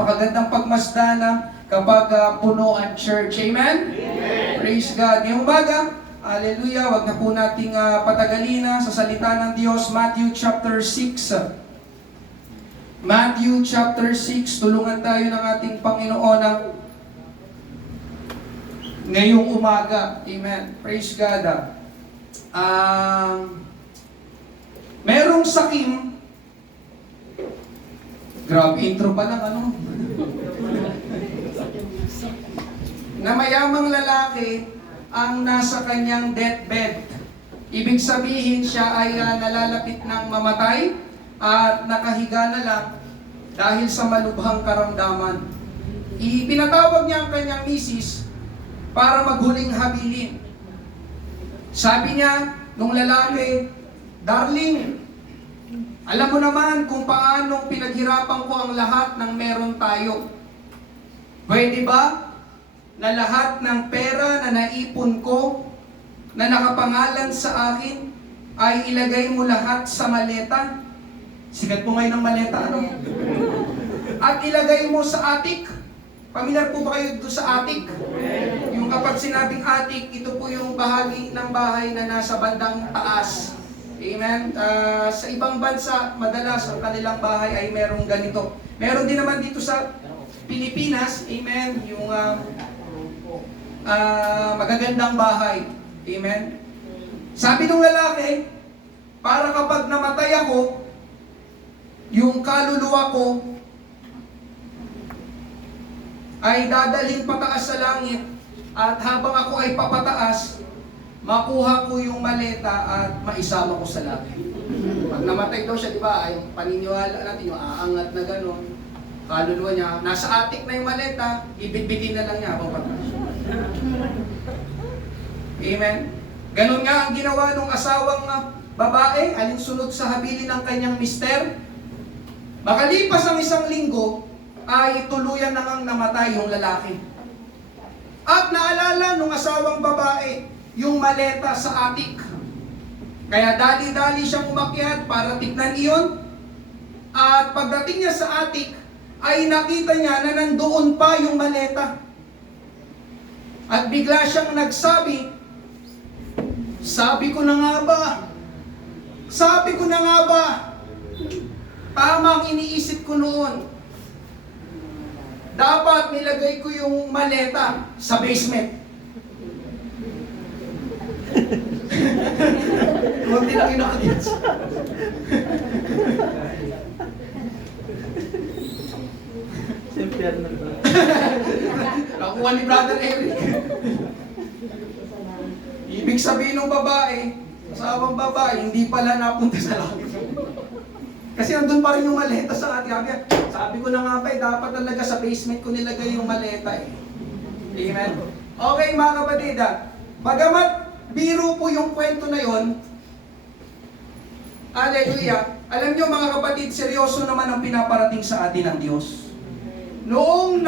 napakagandang pagmasdana kapag puno ang church. Amen? Amen. Praise God. Ngayong umaga, hallelujah, wag na po nating patagalin sa salita ng Diyos. Matthew chapter 6. Matthew chapter 6, tulungan tayo ng ating Panginoon ng ngayong umaga. Amen. Praise God. Merong sakim. Grabe intro pa lang, ano? Na mayamang lalaki ang nasa kanyang deathbed. Ibig sabihin siya ay nalalapit ng mamatay at nakahiga na lang dahil sa malubhang karamdaman. Ipinatawag niya ang kanyang misis para maghuling habilin. Sabi niya nung lalaki, "Darling, alam mo naman kung paano pinaghirapan ko ang lahat ng meron tayo. Pwede ba na lahat ng pera na naipon ko, na nakapangalan sa akin, ay ilagay mo lahat sa maleta?" Sikat po ngayon ng maleta, ano? "At ilagay mo sa attic." Pamilyar po ba kayo doon sa attic? Yung kapag sinabing attic, ito po yung bahagi ng bahay na nasa bandang taas. Amen? Sa ibang bansa, madalas ang kanilang bahay ay merong ganito. Meron din naman dito sa Pilipinas, amen, yung magagandang bahay. Amen? Sabi ng lalaki, para kapag namatay ako, yung kaluluwa ko ay dadalhin pataas sa langit, at habang ako ay papataas, makuha ko yung maleta at maisama ko sa langit. Pag namatay daw siya, di ba, ay paniniwala natin yung aangat na gano'n, kaluluwa niya, nasa attic na yung maleta, ibitbitin na lang niya habang pataas. Amen? Ganon nga ang ginawa ng asawang babae, alinsunod sa habilin ng kanyang mister. Makalipas ang 1 linggo, ay tuluyan na ngang namatay yung lalaki. At naalala nung asawang babae yung maleta sa attic. Kaya dali-dali siyang umakyat para tignan iyon. At pagdating niya sa attic, ay nakita niya na nandoon pa yung maleta. At bigla siyang nagsabi, "Sabi ko na nga ba? Sabi ko na nga ba? Tama ang iniisip ko noon. Dapat nilagay ko yung maleta sa basement." Kunti lang yung audience. Simple na ba? Nakuha ni Brother Eric. Ibig sabihin ng babae, asawang babae, hindi pala napunta sa langit. Kasi nandun pa rin yung maleta sa atin. Sabi ko na nga ba, dapat talaga sa basement ko nilagay yung maleta eh. Amen? Okay mga kapatid, bagamat biro po yung kwento na yon, hallelujah, alam nyo mga kapatid, seryoso naman ang pinaparating sa atin ng Diyos. Noong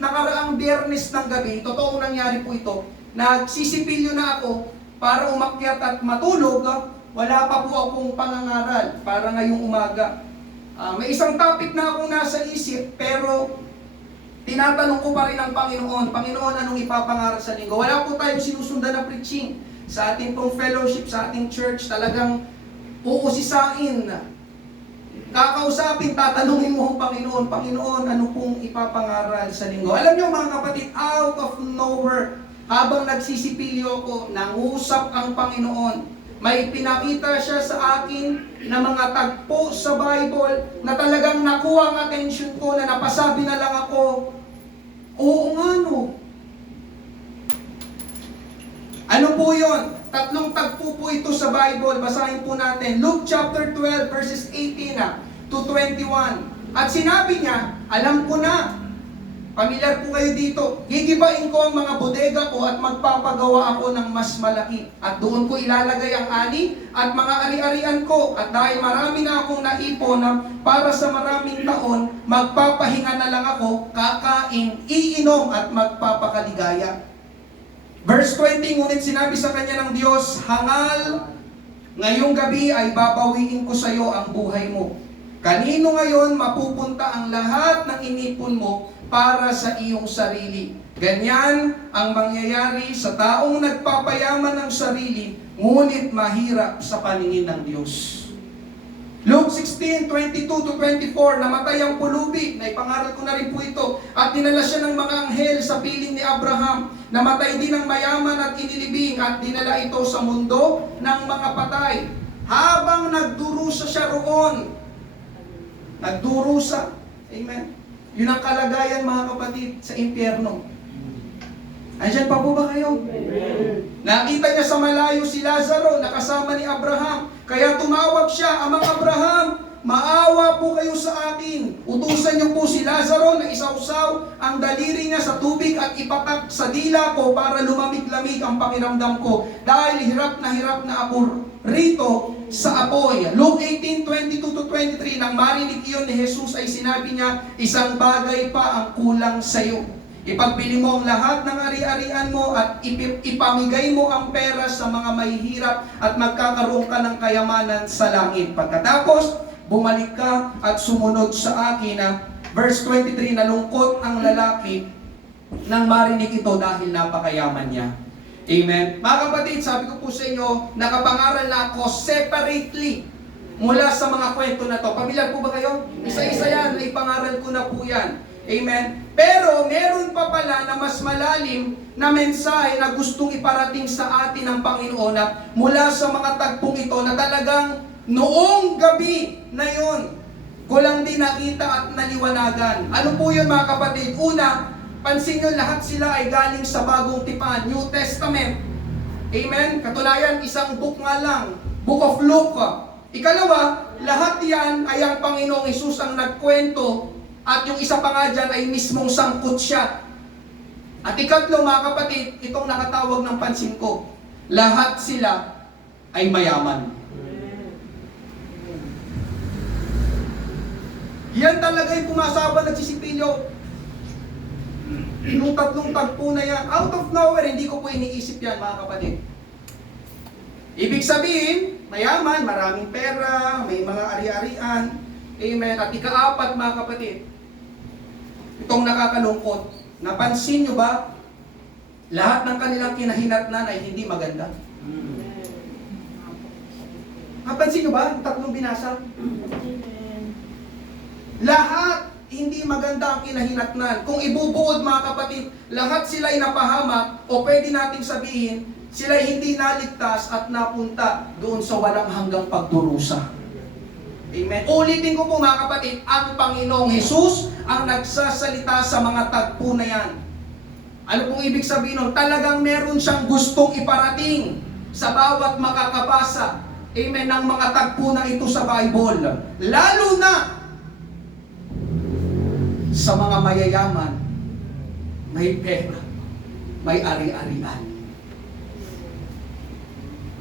nakaraang Biyernes ng gabi, totoong nangyari po ito, nagsisipilyo na ako para umakyat at matulog. Wala pa po akong pangangaral para ngayong umaga. May isang topic na akong nasa isip, pero tinatanong ko pa rin ang Panginoon, "Panginoon, anong ipapangaral sa linggo?" Wala po tayong sinusundan na preaching sa ating pong fellowship, sa ating church. Talagang uusisain, kakausapin, tatanungin mo ang Panginoon, "Panginoon, ano pong ipapangaral sa linggo?" Alam nyo mga kapatid, out of nowhere, habang nagsisipilyo ko, nangusap ang Panginoon. May pinakita siya sa akin na mga tagpo sa Bible na talagang nakuha ang atensyon ko, na napasabi na lang ako, "Oo nga no." Ano po yun? 3 tagpo po ito sa Bible. Basahin po natin. Luke chapter 12 verses 18 to 21. At sinabi niya, "Alam ko na." Pamilyar po kayo dito. "Gigibain ko ang mga bodega ko at magpapagawa ako ng mas malaki. At doon ko ilalagay ang ani at mga ari-arian ko. At dahil marami na akong naipon para sa maraming taon, magpapahinga na lang ako, kakain, iinom at magpapakaligaya." Verse 20, ngunit sinabi sa kanya ng Diyos, "Hangal, ngayong gabi ay babawiin ko sa iyo ang buhay mo. Kanino ngayon mapupunta ang lahat ng inipon mo para sa iyong sarili? Ganyan ang mangyayari sa taong nagpapayaman ng sarili, ngunit mahirap sa paningin ng Diyos. Luke 16:22-24, namatay ang pulubi, naipangaral ko na rin po ito, at dinala siya ng mga anghel sa piling ni Abraham. Namatay din ang mayaman at inilibing, at dinala ito sa mundo ng mga patay. Habang nagdurusa siya roon, nagdurusa, amen, yun ang kalagayan mga kapatid sa impyerno. Andiyan pa po ba kayo? Amen. Nakita niya sa malayo si Lazaro, nakasama ni Abraham. Kaya tumawag siya, Amang Abraham, maawa po kayo sa akin. Utusan niyo po si Lazaro na isawsaw ang daliri niya sa tubig at ipatak sa dila ko para lumamig-lamig ang pakiramdam ko. Dahil hirap na ako rito sa apoy. Luke 18:22-23, nang marinig iyon ni Jesus ay sinabi niya, isang bagay pa ang kulang sa iyo. Ipagpili mo ang lahat ng ari-arian mo at ipamigay mo ang pera sa mga mahihirap at magkakaroon ka ng kayamanan sa langit. Pagkatapos, bumalik ka at sumunod sa akin. Verse 23, nalungkot ang lalaki nang marinig ito dahil napakayaman niya. Amen. Mga kapatid, sabi ko po sa inyo, nakapangaral na ako separately mula sa mga kwento na to. Pamilyar po ba kayo? Isa-isa yan, ipangaral ko na po yan. Amen. Pero meron pa pala na mas malalim na mensahe na gustong iparating sa atin ng Panginoon na mula sa mga tagpong ito na talagang noong gabi na yon ko lang din nakita at naliwanagan. Ano po yun mga kapatid? Una, pansin nyo lahat sila ay galing sa Bagong Tipan, New Testament. Amen? Katunayan, isang book nga lang, Book of Luke. Ikalawa, lahat yan ay ang Panginoong Hesus ang nagkwento at yung isa pa nga dyan ay mismong sangkot siya. At ikatlo mga kapatid, itong nakatawag ng pansin ko, lahat sila ay mayaman. Yan talaga yung pumasaba nagsisipilyo. Yung tatlong tagpo na yan, out of nowhere, hindi ko po iniisip yan mga kapatid. Ibig sabihin, mayaman, maraming pera, may mga ari-arian, amen. At ikaapat mga kapatid, itong nakakalungkot, napansin nyo ba, lahat ng kanilang kinahinatnan ay hindi maganda? Napansin nyo ba, yung tatlong binasa? Lahat hindi maganda ang kinahinatnan. Kung ibubuod mga kapatid, lahat sila'y napahamak o pwede nating sabihin, sila'y hindi naligtas at napunta doon sa walang hanggang pagdurusa. Amen. Ulitin ko po mga kapatid, ang Panginoong Hesus ang nagsasalita sa mga tagpo na yan. Ano pong ibig sabihin nun? Talagang meron siyang gustong iparating sa bawat makakabasa, amen, ng mga tagpo na ito sa Bible. Lalo na sa mga mayayaman, may pera, may ari-arian.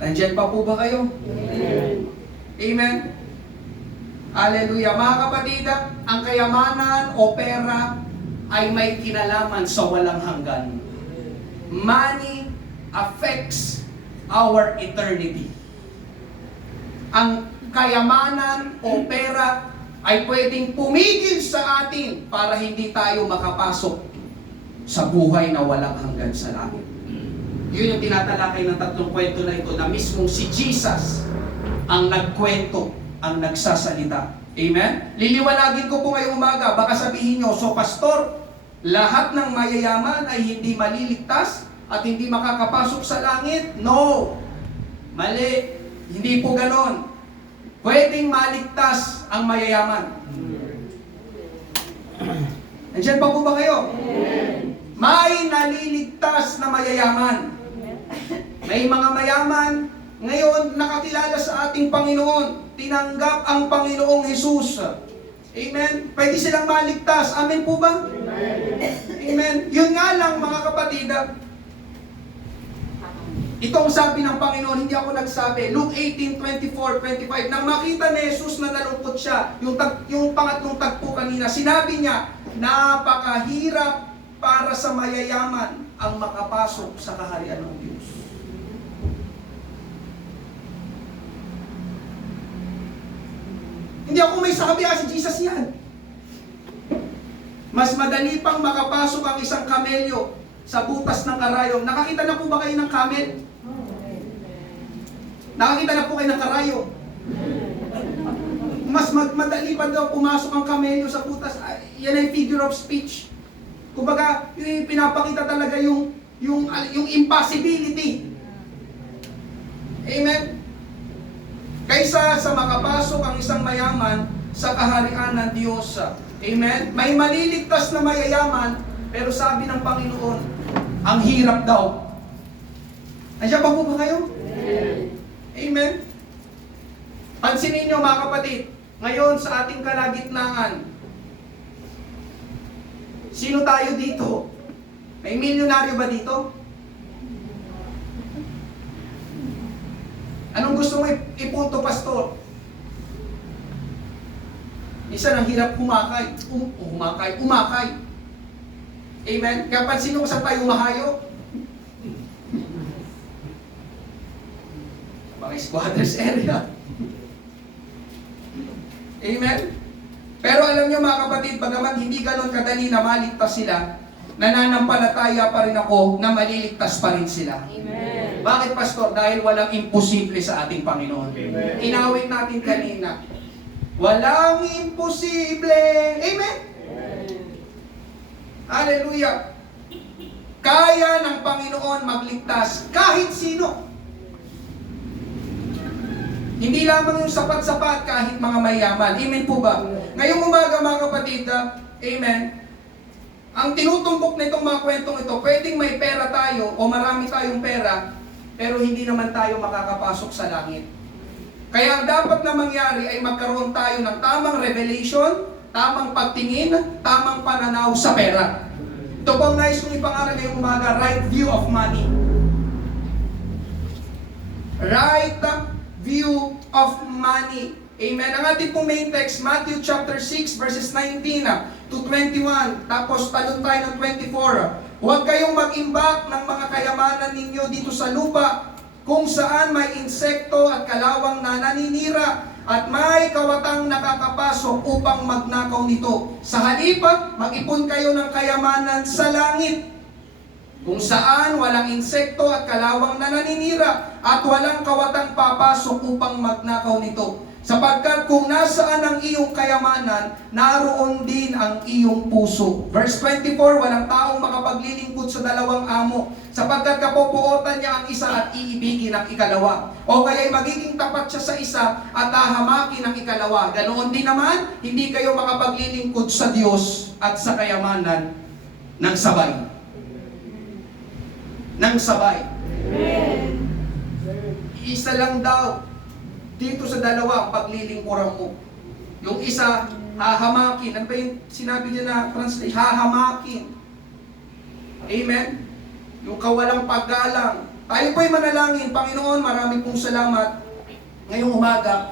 Nandiyan pa po ba kayo? Amen. Amen. Hallelujah. Mga kapatid, ang kayamanan o pera ay may kinalaman sa walang hanggan. Money affects our eternity. Ang kayamanan o pera ay pwedeng pumigil sa atin para hindi tayo makapasok sa buhay na walang hanggan sa langit. Yun yung tinatalakay ng tatlong kwento na ito na mismong si Jesus ang nagkwento, ang nagsasalita. Amen? Liliwanagin ko po ngayong umaga, baka sabihin nyo, so pastor, lahat ng mayayaman ay hindi maliligtas at hindi makakapasok sa langit? No! Mali. Hindi po ganon. Pwedeng maligtas ang mayayaman. Nandiyan pa po ba kayo? May naliligtas na mayayaman. May mga mayaman ngayon nakakilala sa ating Panginoon, tinanggap ang Panginoong Hesus. Amen? Pwede silang maligtas. Amen po ba? Amen. Yun nga lang mga kapatid, itong sabi ng Panginoon, hindi ako nagsabi. Luke 18:24-25, nang makita ni Jesus na nalungkot siya, yung pangatlong tagpo kanina, sinabi niya, napakahirap para sa mayayaman ang makapasok sa kaharian ng Diyos. Hindi ako may sabi, si Jesus yan. Mas madali pang makapasok ang isang kamelyo sa butas ng karayom. Nakakita na po ba kayo ng camel? Nakakita na po kayo ng karayom? Mas madali pa daw pumasok ang kamelyo sa butas. Yan ay figure of speech. Kumbaga, pinapakita talaga yung impossibility. Amen? Kaysa sa makapasok ang isang mayaman sa kaharian ng Diyos. Amen? May maliligtas na mayayaman, pero sabi ng Panginoon, ang hirap daw. Nandiyan pa po ba kayo? Amen? Pansinin nyo mga kapatid, ngayon sa ating kalagitnaan, sino tayo dito? May milyonaryo ba dito? Anong gusto mo ipunto, pastor? Minsan ang hirap humakay. Umakay. Amen? Kaya pansinin ko sa tayo mahayo. Mga squatters area. Amen? Pero alam niyo mga kapatid, bagaman hindi ganon kadali na maligtas sila, nananampalataya pa rin ako na maliligtas pa rin sila. Amen. Bakit, pastor? Dahil walang imposible sa ating Panginoon. Amen. Inawit natin kanina. Walang imposible. Amen? Hallelujah. Kaya ng Panginoon magligtas kahit sino. Hindi lamang yung sapat-sapat kahit mga mayaman. Amen po ba? Ngayong umaga mga kapatid, amen, ang tinutumbok na itong mga kwentong ito, pwedeng may pera tayo o marami tayong pera, pero hindi naman tayo makakapasok sa langit. Kaya ang dapat na mangyari ay magkaroon tayo ng tamang revelation, tamang pagtingin, tamang pananaw sa pera. Ito po ang nais kong ipangaral ngayong umaga, right view of money. Right view of money. Amen. Ang ating pong main text, Matthew chapter 6 verses 19 to 21. Tapos talon tayo ng 24. Huwag kayong mag-imbak ng mga kayamanan ninyo dito sa lupa, kung saan may insekto at kalawang na naninira, at may kawatang nakakapasok upang magnakaw nito. Sa halip, mag-ipon kayo ng kayamanan sa langit, kung saan walang insekto at kalawang na naninira, at walang kawatang papasok upang magnakaw nito. Sapagkat kung nasaan ang iyong kayamanan, naroon din ang iyong puso. Verse 24, walang taong makapaglilingkod sa dalawang amo, sapagkat kapopuotan niya ang isa at iibigin ang ikalawa. O kaya'y magiging tapat siya sa isa at hahamakin ang ikalawa. Ganoon din naman, hindi kayo makapaglilingkod sa Diyos at sa kayamanan ng sabay. Ng sabay. Isa lang daw dito sa dalawa ang paglilingkuran mo. Yung isa, hahamakin. Ano ba yung sinabi niya na translate? Hahamakin. Amen? Yung kawalang paggalang. Tayo po'y manalangin. Panginoon, marami pong salamat. Ngayong umaga,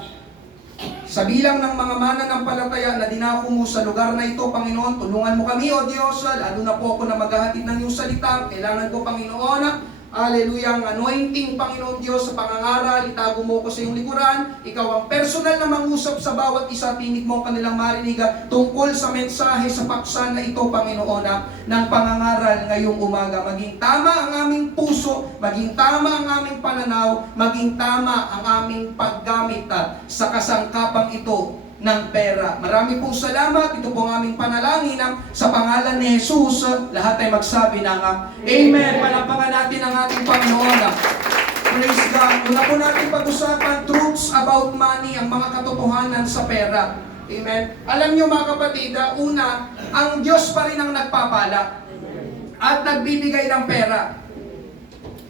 sa bilang ng mga mananampalataya na dinako mo sa lugar na ito, Panginoon, tulungan mo kami, O Diyos, lalo na po ako na maghahatid ng iyong salita. Kailangan ko, Panginoon, hallelujah, ang anointing, Panginoon Diyos, sa pangangaral, itago mo ko sa iyong likuran. Ikaw ang personal na mangusap sa bawat isa, tinig mo kanilang marinig tungkol sa mensahe sa paksa na ito, Panginoon, ng pangangaral ngayong umaga. Maging tama ang aming puso, maging tama ang aming pananaw, maging tama ang aming paggamit sa kasangkapang ito ng pera. Marami pong salamat. Ito pong aming panalangin sa pangalan ni Jesus. Lahat ay magsabi ng Amen. Palapakan natin ang ating Panginoon. Praise God. Una po natin pag-usapan truths about money, ang mga katotohanan sa pera. Amen. Alam nyo mga kapatid, una, ang Diyos pa rin ang nagpapala at nagbibigay ng pera.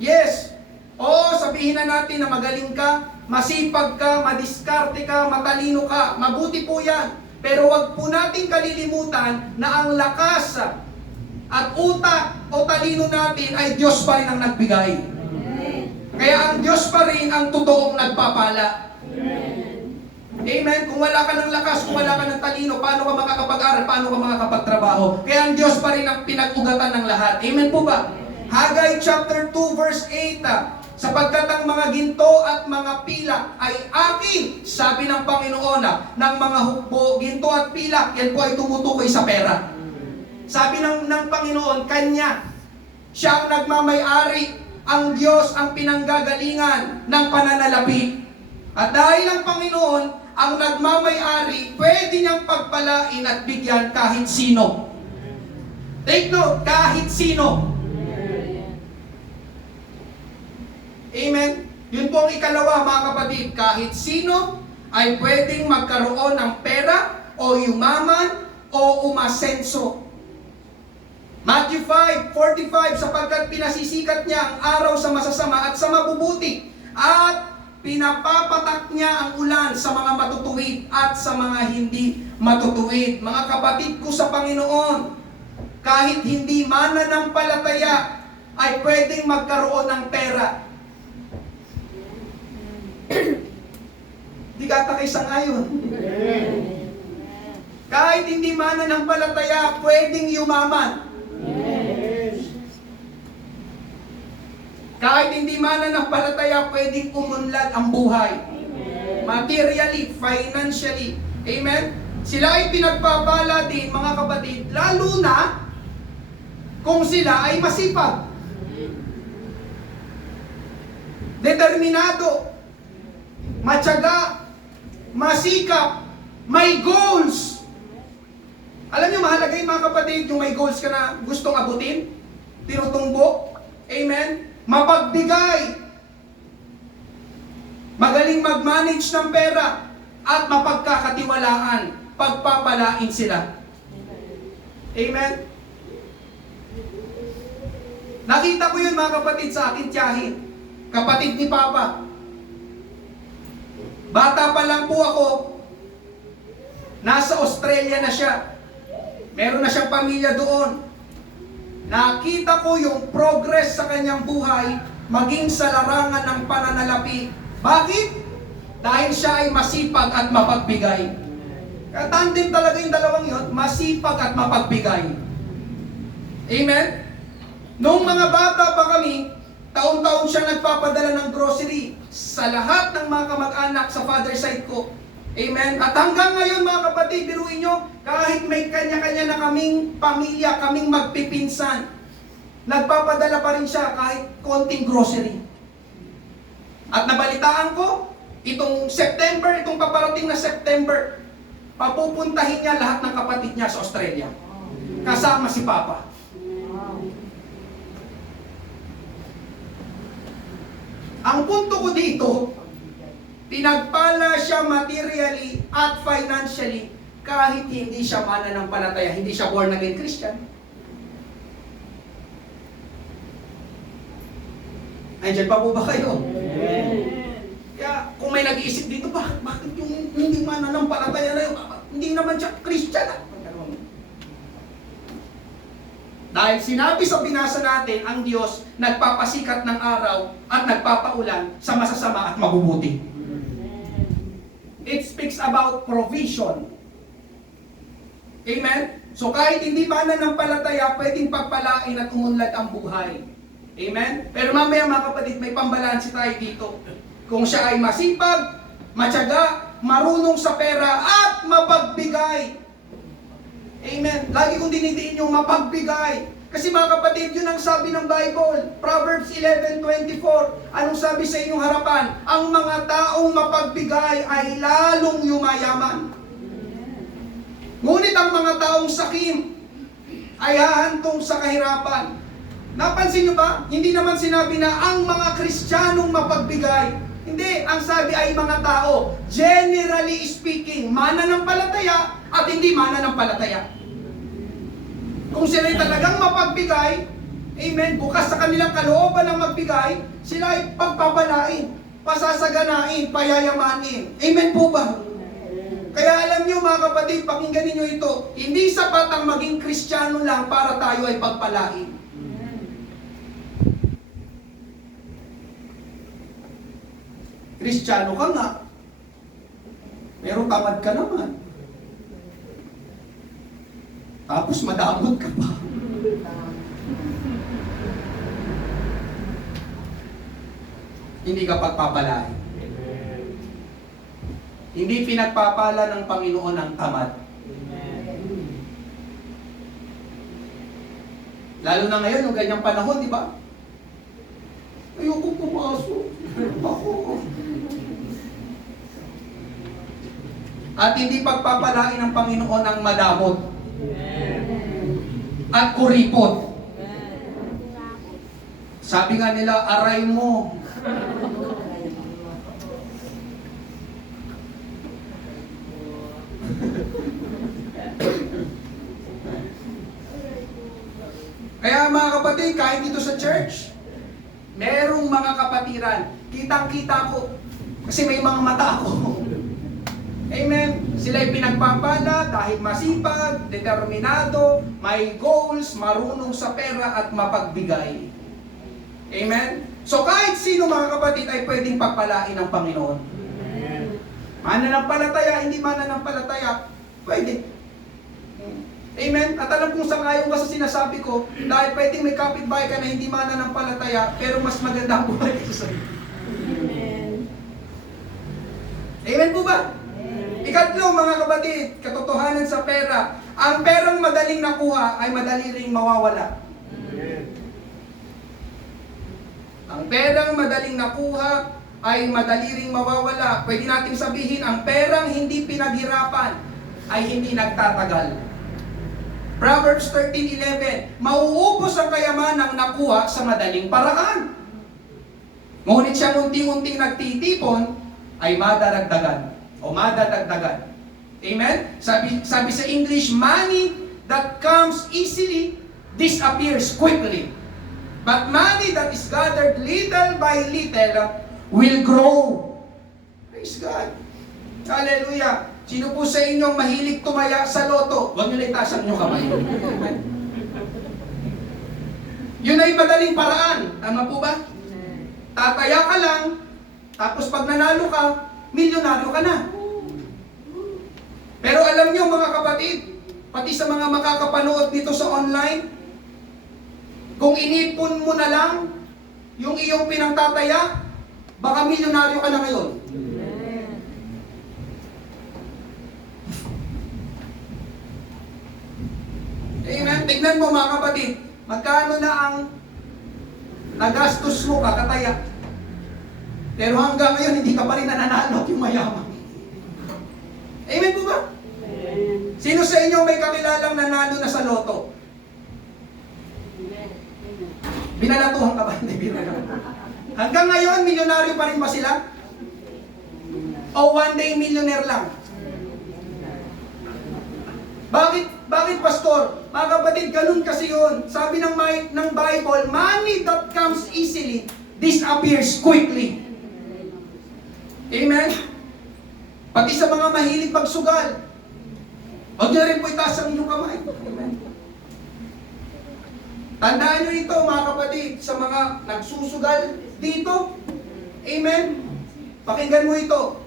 Yes. Oo, sabihin na natin na magaling ka, masipag ka, madiskarte ka, matalino ka, mabuti po yan. Pero wag po natin kalilimutan na ang lakas at utak o talino natin ay Diyos pa rin ang nagbigay. Kaya ang Diyos pa rin ang totoong nagpapala. Amen. Kung wala ka ng lakas, kung wala ka ng talino, paano ka makakapag-aral, paano ka makakapagtrabaho? Kaya ang Diyos pa rin ang pinag-ugatan ng lahat. Amen po ba? Haggai chapter 2 verse 8. sapagkat ang mga ginto at mga pilak ay akin, sabi ng Panginoon ng mga hukbo, ginto at pilak, yan po ay tumutukoy sa pera. Sabi ng Panginoon, kanya, siya ang nagmamay-ari, ang Diyos ang pinanggagalingan ng pananalapi. At dahil ang Panginoon ang nagmamay-ari, pwede niyang pagpalain at bigyan kahit sino. Take note, kahit sino. Amen? Yun po ang ikalawa, mga kapatid. Kahit sino ay pwedeng magkaroon ng pera o yumaman o umasenso. Matthew 5:45, sapagkat pinasisikat niya ang araw sa masasama at sa mabubuti, at pinapapatak niya ang ulan sa mga matutuwid at sa mga hindi matutuwid. Mga kapatid ko sa Panginoon, kahit hindi mananampalataya ay pwedeng magkaroon ng pera. Di kata kay sangayon. Kahit hindi mananampalataya, pwedeng yumaman. Kahit hindi mananampalataya, pwedeng umunlad ang buhay. Materially, financially. Amen? Sila ay pinagpapala din, mga kapatid, lalo na kung sila ay masipag. Determinado. Matyaga, masikap, may goals. Alam niyo, mahalaga yung mga kapatid, yung may goals ka na gustong abutin, tinutumbok, amen, mapagbigay, magaling mag-manage ng pera, at mapagkakatiwalaan, pagpapalain sila. Amen? Nakita ko yun, mga kapatid, sa akin tiyahin, kapatid ni Papa. Bata pa lang po ako, nasa Australia na siya. Meron na siyang pamilya doon. Nakita ko yung progress sa kanyang buhay, maging sa larangan ng pananalapi. Bakit? Dahil siya ay masipag at mapagbigay. Kaya tandem talaga yung dalawang yun, masipag at mapagbigay. Amen? Noong mga bata pa kami, taon-taon siya nagpapadala ng grocery sa lahat ng mga kamag-anak sa father side ko. Amen? At hanggang ngayon, mga kapatid, biruin nyo, kahit may kanya-kanya na kaming pamilya, kaming magpipinsan, nagpapadala pa rin siya kahit konting grocery. At nabalitaan ko, itong September, itong paparating na September, papupuntahin niya lahat ng kapatid niya sa Australia. Kasama si Papa. Ang punto ko dito, pinagpala siya materially at financially kahit hindi siya mananampalataya, hindi siya born again Christian. Andiyan pa po ba kayo? Kaya kung may nag-iisip dito, bakit yung hindi mananampalataya na yun? Hindi naman siya Christian. Dahil sinabi sa binasa natin, ang Diyos nagpapasikat ng araw at nagpapaulan sa masasama at mabubuti. It speaks about provision. Amen? So kahit hindi mananampalataya, pwedeng pagpalain at umunlad ang buhay. Amen? Pero mamaya, mga kapatid, may pambalansi tayo dito. Kung siya ay masipag, matyaga, marunong sa pera, at mapagbigay. Amen? Lagi kong dinidiin yung mapagbigay. Kasi mga kapatid, yun ang sabi ng Bible. Proverbs 11:24. Anong sabi sa inyong harapan? Ang mga taong mapagbigay ay lalong yumayaman. Ngunit ang mga taong sakim ay hahantong sa kahirapan. Napansin nyo ba? Hindi naman sinabi na ang mga Kristiyanong mapagbigay. Hindi, ang sabi ay mga tao. Generally speaking, mananampalataya at hindi mananampalataya. Kung sila'y talagang mapagbigay, amen, bukas sa kanilang kalooban ng magbigay, sila ay pagpapalain, pasasaganain, payayamanin. Amen po ba? Kaya alam niyo, mga kapatid, pakinggan niyo ito, hindi sapat ang maging Kristiyano lang para tayo ay pagpalain. Kristiyano ka nga, pero tamad ka naman. Tapos madamot ka pa. hindi ka pagpapalain. Hindi pinagpapala ng Panginoon ang tamad. Lalo na ngayon, yung ganyang panahon, di ba? Ayoko pumasok. Ako. At hindi pagpapalain ng Panginoon ang madamot. At kuripot. Sabi nga nila, aray mo. Kaya mga kapatid, kahit dito sa church, merong mga kapatiran, kitang-kita ko, kasi may mga mata ako. Amen? Sila'y pinagpapala dahil masipag, determinado, may goals, marunong sa pera at mapagbigay. Amen? So kahit sino mga kapatid ay pwedeng pagpalain ng Panginoon. Mananampalataya, hindi mananampalataya, pwede. Amen? At alam kong sangayon ka sa sinasabi ko, dahil pwedeng may kapitbahay ka na hindi mananampalataya, pero mas maganda ang buhay ka sa iyo. Amen. Amen po ba? Ikatlo, mga kapatid, katotohanan sa pera. Ang perang madaling nakuha ay madali ring mawawala. Ang perang madaling nakuha ay madali ring mawawala. Pwede natin sabihin, ang perang hindi pinaghirapan ay hindi nagtatagal. Proverbs 13:11, mauubos ang kayamanang nakuha sa madaling paraan. Ngunit siya unti-unting nagtitipon ay madaragdagan o madadagdagan. Amen? Sabi sa English, money that comes easily disappears quickly. But money that is gathered little by little will grow. Praise God. Hallelujah. Sino po sa inyong mahilig tumaya sa loto? Huwag nyo lang itaas ang inyong kamay. Yun ay madaling paraan. Tama po ba? Tataya ka lang, tapos pag nanalo ka, milyonaryo ka na. Pero alam nyo mga kapatid, pati sa mga makakapanood dito sa online, kung inipon mo na lang yung iyong pinangtataya, baka milyonaryo ka na ngayon. Amen. Tignan mo mga kapatid, magkano na ang nagastos mo kakataya. Pero hanggang ngayon, hindi ka pa rin nananalo yung mayaman. Amen po ba? Sino sa inyo may kakilalang nanalo na sa loto? Binalatuhan ka ba? Hindi, binalatuhan. Hanggang ngayon, milyonaryo pa rin ba sila? O one day millionaire lang? Bakit pastor? Mga kapatid, ganun kasi yun. Sabi ng Bible, money that comes easily disappears quickly. Amen? Pati sa mga mahilig pagsugal, huwag niyo rin po itaas ang inyong kamay. Amen? Tandaan nyo ito mga kapatid, sa mga nagsusugal dito. Amen? Pakinggan mo ito.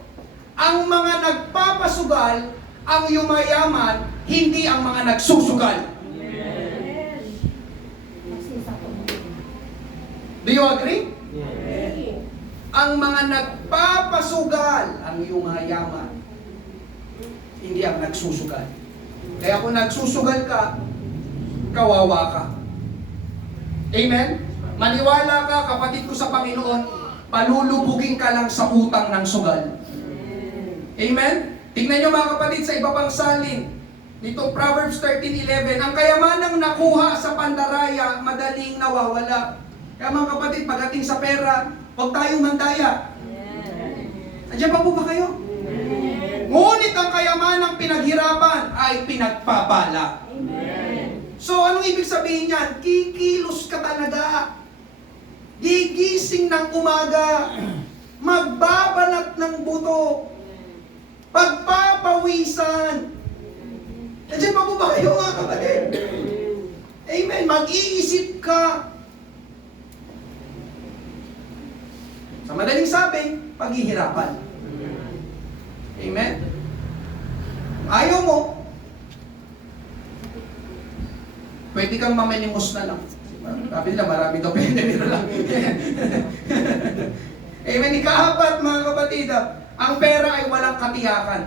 Ang mga nagpapasugal, ang yumayaman, hindi ang mga nagsusugal. Amen. Do you agree? Yes. Ang mga nagpapasugal, ang yumayaman, hindi ang nagsusugal. Kaya kung nagsusugal ka, kawawa ka. Amen? Maniwala ka, kapatid ko sa Panginoon, palulubugin ka lang sa utang ng sugal. Amen? Tingnan nyo mga kapatid sa iba pang salin. Nito Proverbs 13:11, ang kayamanang nakuha sa pandaraya, madaling nawawala. Kaya mga kapatid, pagdating sa pera, huwag tayong mandaya. Andiyan pa po ba kayo? Ngunit ang kayamanang pinaghirapan ay pinagpapala. So anong ibig sabihin yan? Kikilos ka talaga. Gigising ng umaga. Magbabalat ng buto. Pagpapawisan. Nandiyan pa po ba kayo mga kapatid? Amen. Mag-iisip ka. Sa madaling sabi, paghihirapan. Amen. Ayaw mo, pwede kang mamanimos na lang. Sabi nila, marami daw pwede, pero lang. Amen. Ika-apat, mga kapatid, ang pera ay walang katiyakan.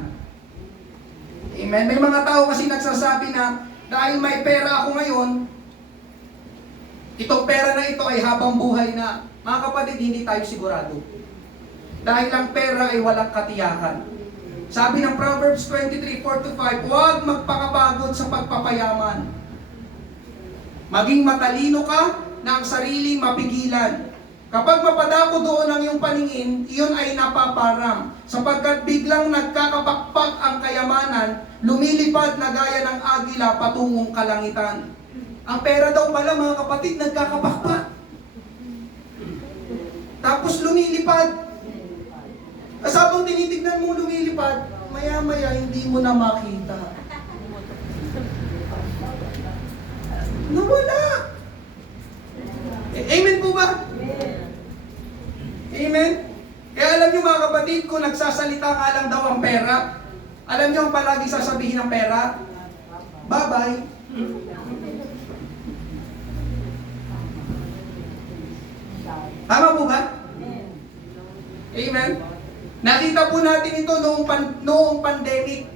Amen. May mga tao kasi nagsasabi na dahil may pera ako ngayon, itong pera na ito ay habang buhay na. Mga kapatid, hindi tayo sigurado. Dahil ang pera ay walang katiyakan. Sabi ng Proverbs 23:4-5, huwag magpakapagod sa pagpapayaman. Maging matalino ka na ang sariling mapigilan. Kapag mapadako doon ang iyong paningin, iyon ay napaparam. Sapagkat biglang nagkakapakpak ang kayamanan, lumilipad na gaya ng agila patungong kalangitan. Ang pera daw pala, mga kapatid, nagkakapakpak. Tapos lumilipad. As habang tinitignan mo lumilipad, maya-maya hindi mo na makita. Nawala. Amen po ba? Amen? Kaya alam niyo mga kapatid, kung nagsasalita nga lang daw ang pera, alam niyo ang palagi sasabihin ng pera? Bye-bye. Tama po ba? Amen? Nakita po natin ito noong pandemic.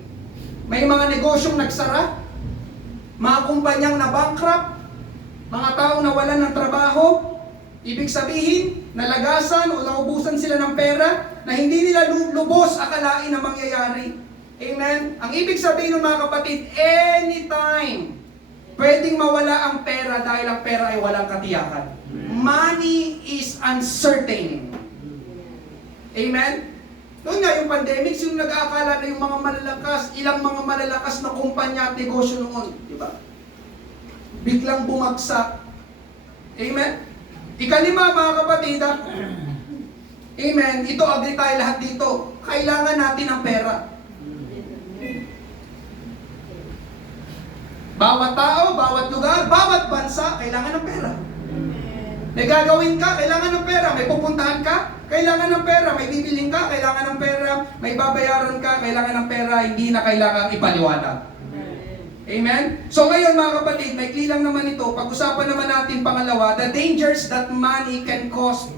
May mga negosyong nagsara, mga kumpanyang na-bankrupt, mga taong nawalan ng trabaho. Ibig sabihin, nalagasan o naubusan sila ng pera na hindi nila lubos akalain na mangyayari. Amen? Ang ibig sabihin ng mga kapatid, anytime, pwedeng mawala ang pera dahil ang pera ay walang katiyakan. Money is uncertain. Amen? Noon nga yung pandemic, yung nag-aakala na yung mga malalakas, ilang mga malalakas na kumpanya at negosyo noon. Di ba? Biglang bumagsak. Amen? Ikalima, mga kapatid, amen, ito, agree tayo lahat dito. Kailangan natin ng pera. Bawat tao, bawat lugar, bawat bansa, kailangan ng pera. May gagawin ka, kailangan ng pera. May pupuntahan ka, kailangan ng pera. May bibiling ka, kailangan ng pera. May babayaran ka, kailangan ng pera. Hindi na kailangan ipaliwanag. Amen? So ngayon mga kapatid, may lang naman ito. Pag-usapan naman natin pangalawa, the dangers that money can cause.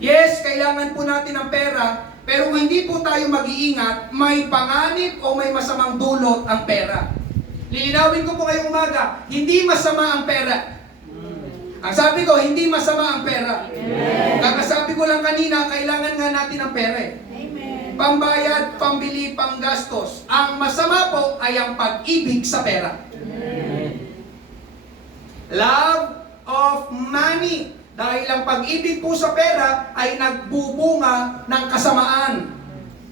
Yes, kailangan po natin ng pera, pero kung hindi po tayo mag-iingat, may panganib o may masamang dulot ang pera. Lilinawin ko po ngayong umaga, hindi masama ang pera. Ang sabi ko, hindi masama ang pera. Kakasabi ko lang kanina, kailangan nga natin ng pera. Pambayad, pambili, panggastos. Ang masama po ay ang pag-ibig sa pera. Love of money. Dahil ang pag-ibig po sa pera ay nagbubunga ng kasamaan.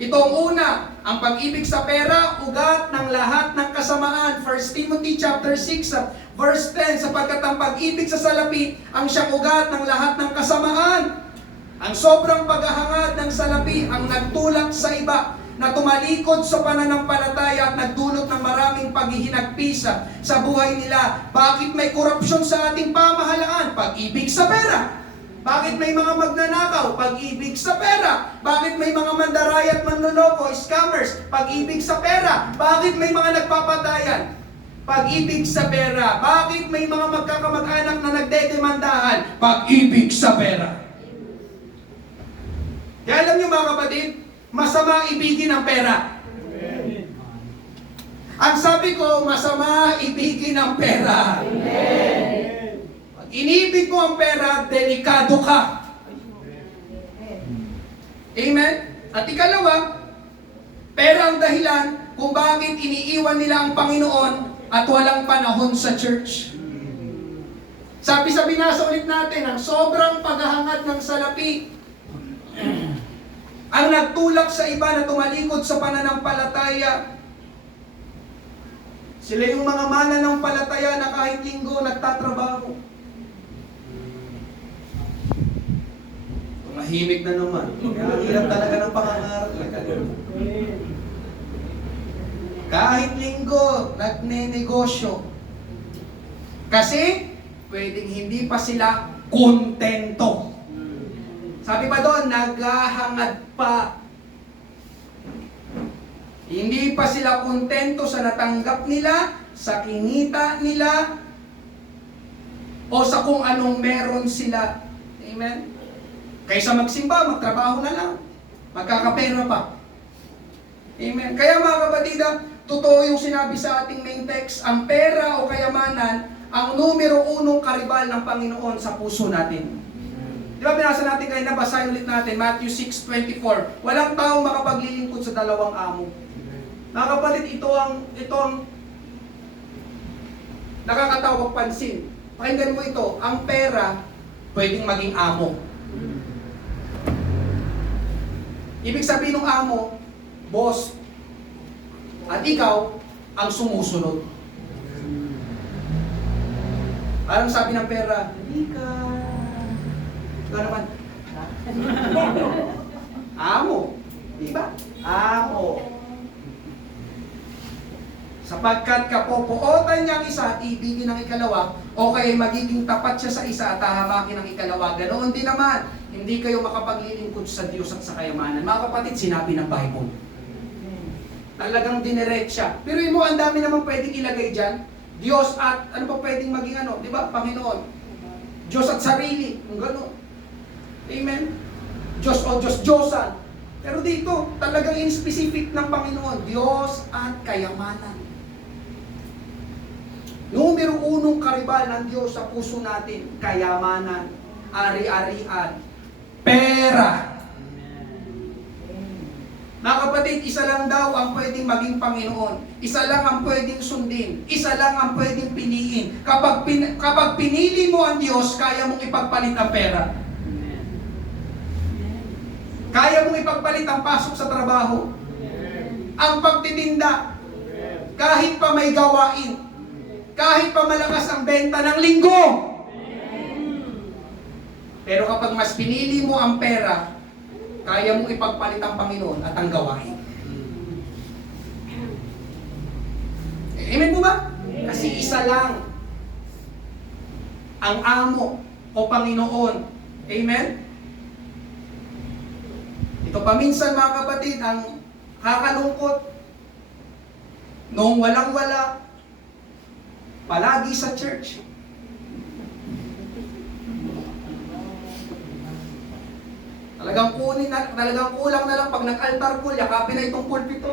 Ito ang una, ang pag-ibig sa pera, ugat ng lahat ng kasamaan. 1 Timothy chapter 6, verse 10, sapagkat ang pag-ibig sa salapi ang siyang ugat ng lahat ng kasamaan. Ang sobrang paghahangad ng salapi ang nagtulak sa iba na tumalikod sa pananampalataya at nagdulot ng maraming paghihinagpisa sa buhay nila. Bakit may korupsyon sa ating pamahalaan? Pag-ibig sa pera. Bakit may mga magnanakaw? Pag-ibig sa pera. Bakit may mga mandaraya at manloloko, scammers? Pag-ibig sa pera. Bakit may mga nagpapatayan? Pag-ibig sa pera. Bakit may mga magkakamag-anak na nagdedemandahan? Pag-ibig sa pera. Kaya alam niyo mga kapatid, masama ibigin ang pera. Amen. Ang sabi ko, masama ibigin ang pera. Amen. Pag inibig mo ang pera, delikado ka. Amen. At ikalawa, pera ang dahilan kung bakit iniiwan nila ang Panginoon at walang panahon sa church. Sabi sa binasa ulit natin, ang sobrang paghahangad ng salapi ang nagtulak sa iba na tumalikod sa pananampalataya. Sila yung mga mananampalataya na kahit linggo nagtatrabaho. Tumahimik na naman. Hirap talaga ng pangangarap. Kahit linggo, nagnenegosyo. Kasi, pwedeng hindi pa sila kontento. Sabi pa doon, naghahangad pa. Hindi pa sila kontento sa natanggap nila, sa kinita nila, o sa kung anong meron sila. Amen? Kaysa magsimba, magtrabaho na lang. Magkakapera pa. Amen. Kaya mga kapatid, totoo yung sinabi sa ating main text, ang pera o kayamanan, ang numero unong karibal ng Panginoon sa puso natin. Di ba binasa natin kayo, nabasahin ulit natin, Matthew 6:24. Walang taong makapaglilingkod sa dalawang amo. Mga kapatid, ito ang nakakatawag pansin. Pakinggan mo ito, ang pera pwedeng maging amo. Ibig sabihin ng amo, boss, at ikaw ang sumusunod. Parang sabi ng pera, halika. Ikaw naman, amo. Diba? Amo. Sapagkat kapopuotan niya ang isa at ibigin ang ikalawa, o kaya magiging tapat siya sa isa at hahamakin ang ikalawa. Ganoon din naman, hindi kayo makapaglilingkod sa Diyos at sa kayamanan. Mga kapatid, sinabi ng Bible. Talagang dinirect siya. Pero yun mo, ang dami naman pwedeng ilagay dyan. Diyos at, ano pa pwedeng maging ano, di ba? Panginoon. Diyos at sarili. Kung gano'n. Amen? Diyos o Diyos-Diyosan. Pero dito, talagang in-specific ng Panginoon. Diyos at kayamanan. Numero unong karibal ng Diyos sa puso natin, kayamanan, ari-arian, pera. Mga kapatid, isa lang daw ang pwedeng maging Panginoon. Isa lang ang pwedeng sundin. Isa lang ang pwedeng piliin. Kapag pinili mo ang Diyos, kaya mong ipagpalit ang pera. Kaya mong ipagpalit ang pasok sa trabaho. Ang pagtitinda. Kahit pa may gawain. Kahit pa malakas ang benta ng linggo. Pero kapag mas pinili mo ang pera, kaya mong ipagpalit ang Panginoon at ang gawain. Amen po ba? Kasi isa lang ang amo o Panginoon. Amen? Ito paminsan mga kapatid, ang kakalungkot, noong walang-wala, palagi sa church. Talagang kulang na lang pag nag-altar call, yakapin na itong pulpito.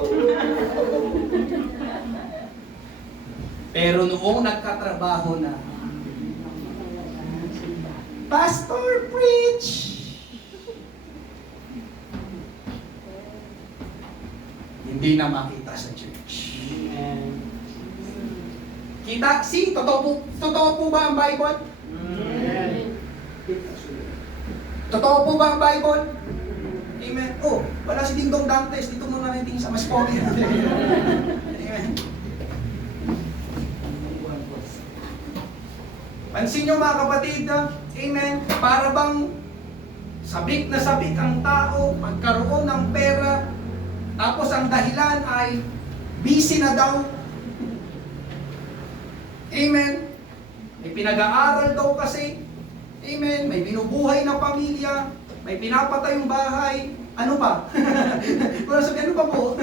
Pero noong nagkatrabaho na, Pastor, preach! Hindi na makita sa church. Kita, totoo po ba ang Bible? Totoo po ba ang Bible? Amen. Oh, wala si Ding Dong Dantes. Dito muna natin sa mas pogi. Amen. Pansin nyo mga kapatid, amen, para bang sabik na sabik ang tao, magkaroon ng pera, tapos ang dahilan ay busy na daw. Amen. May pinag-aaral daw kasi. Amen. May binubuhay na pamilya. May pinapatay yung bahay. Ano pa? Kung sabi, ano pa po?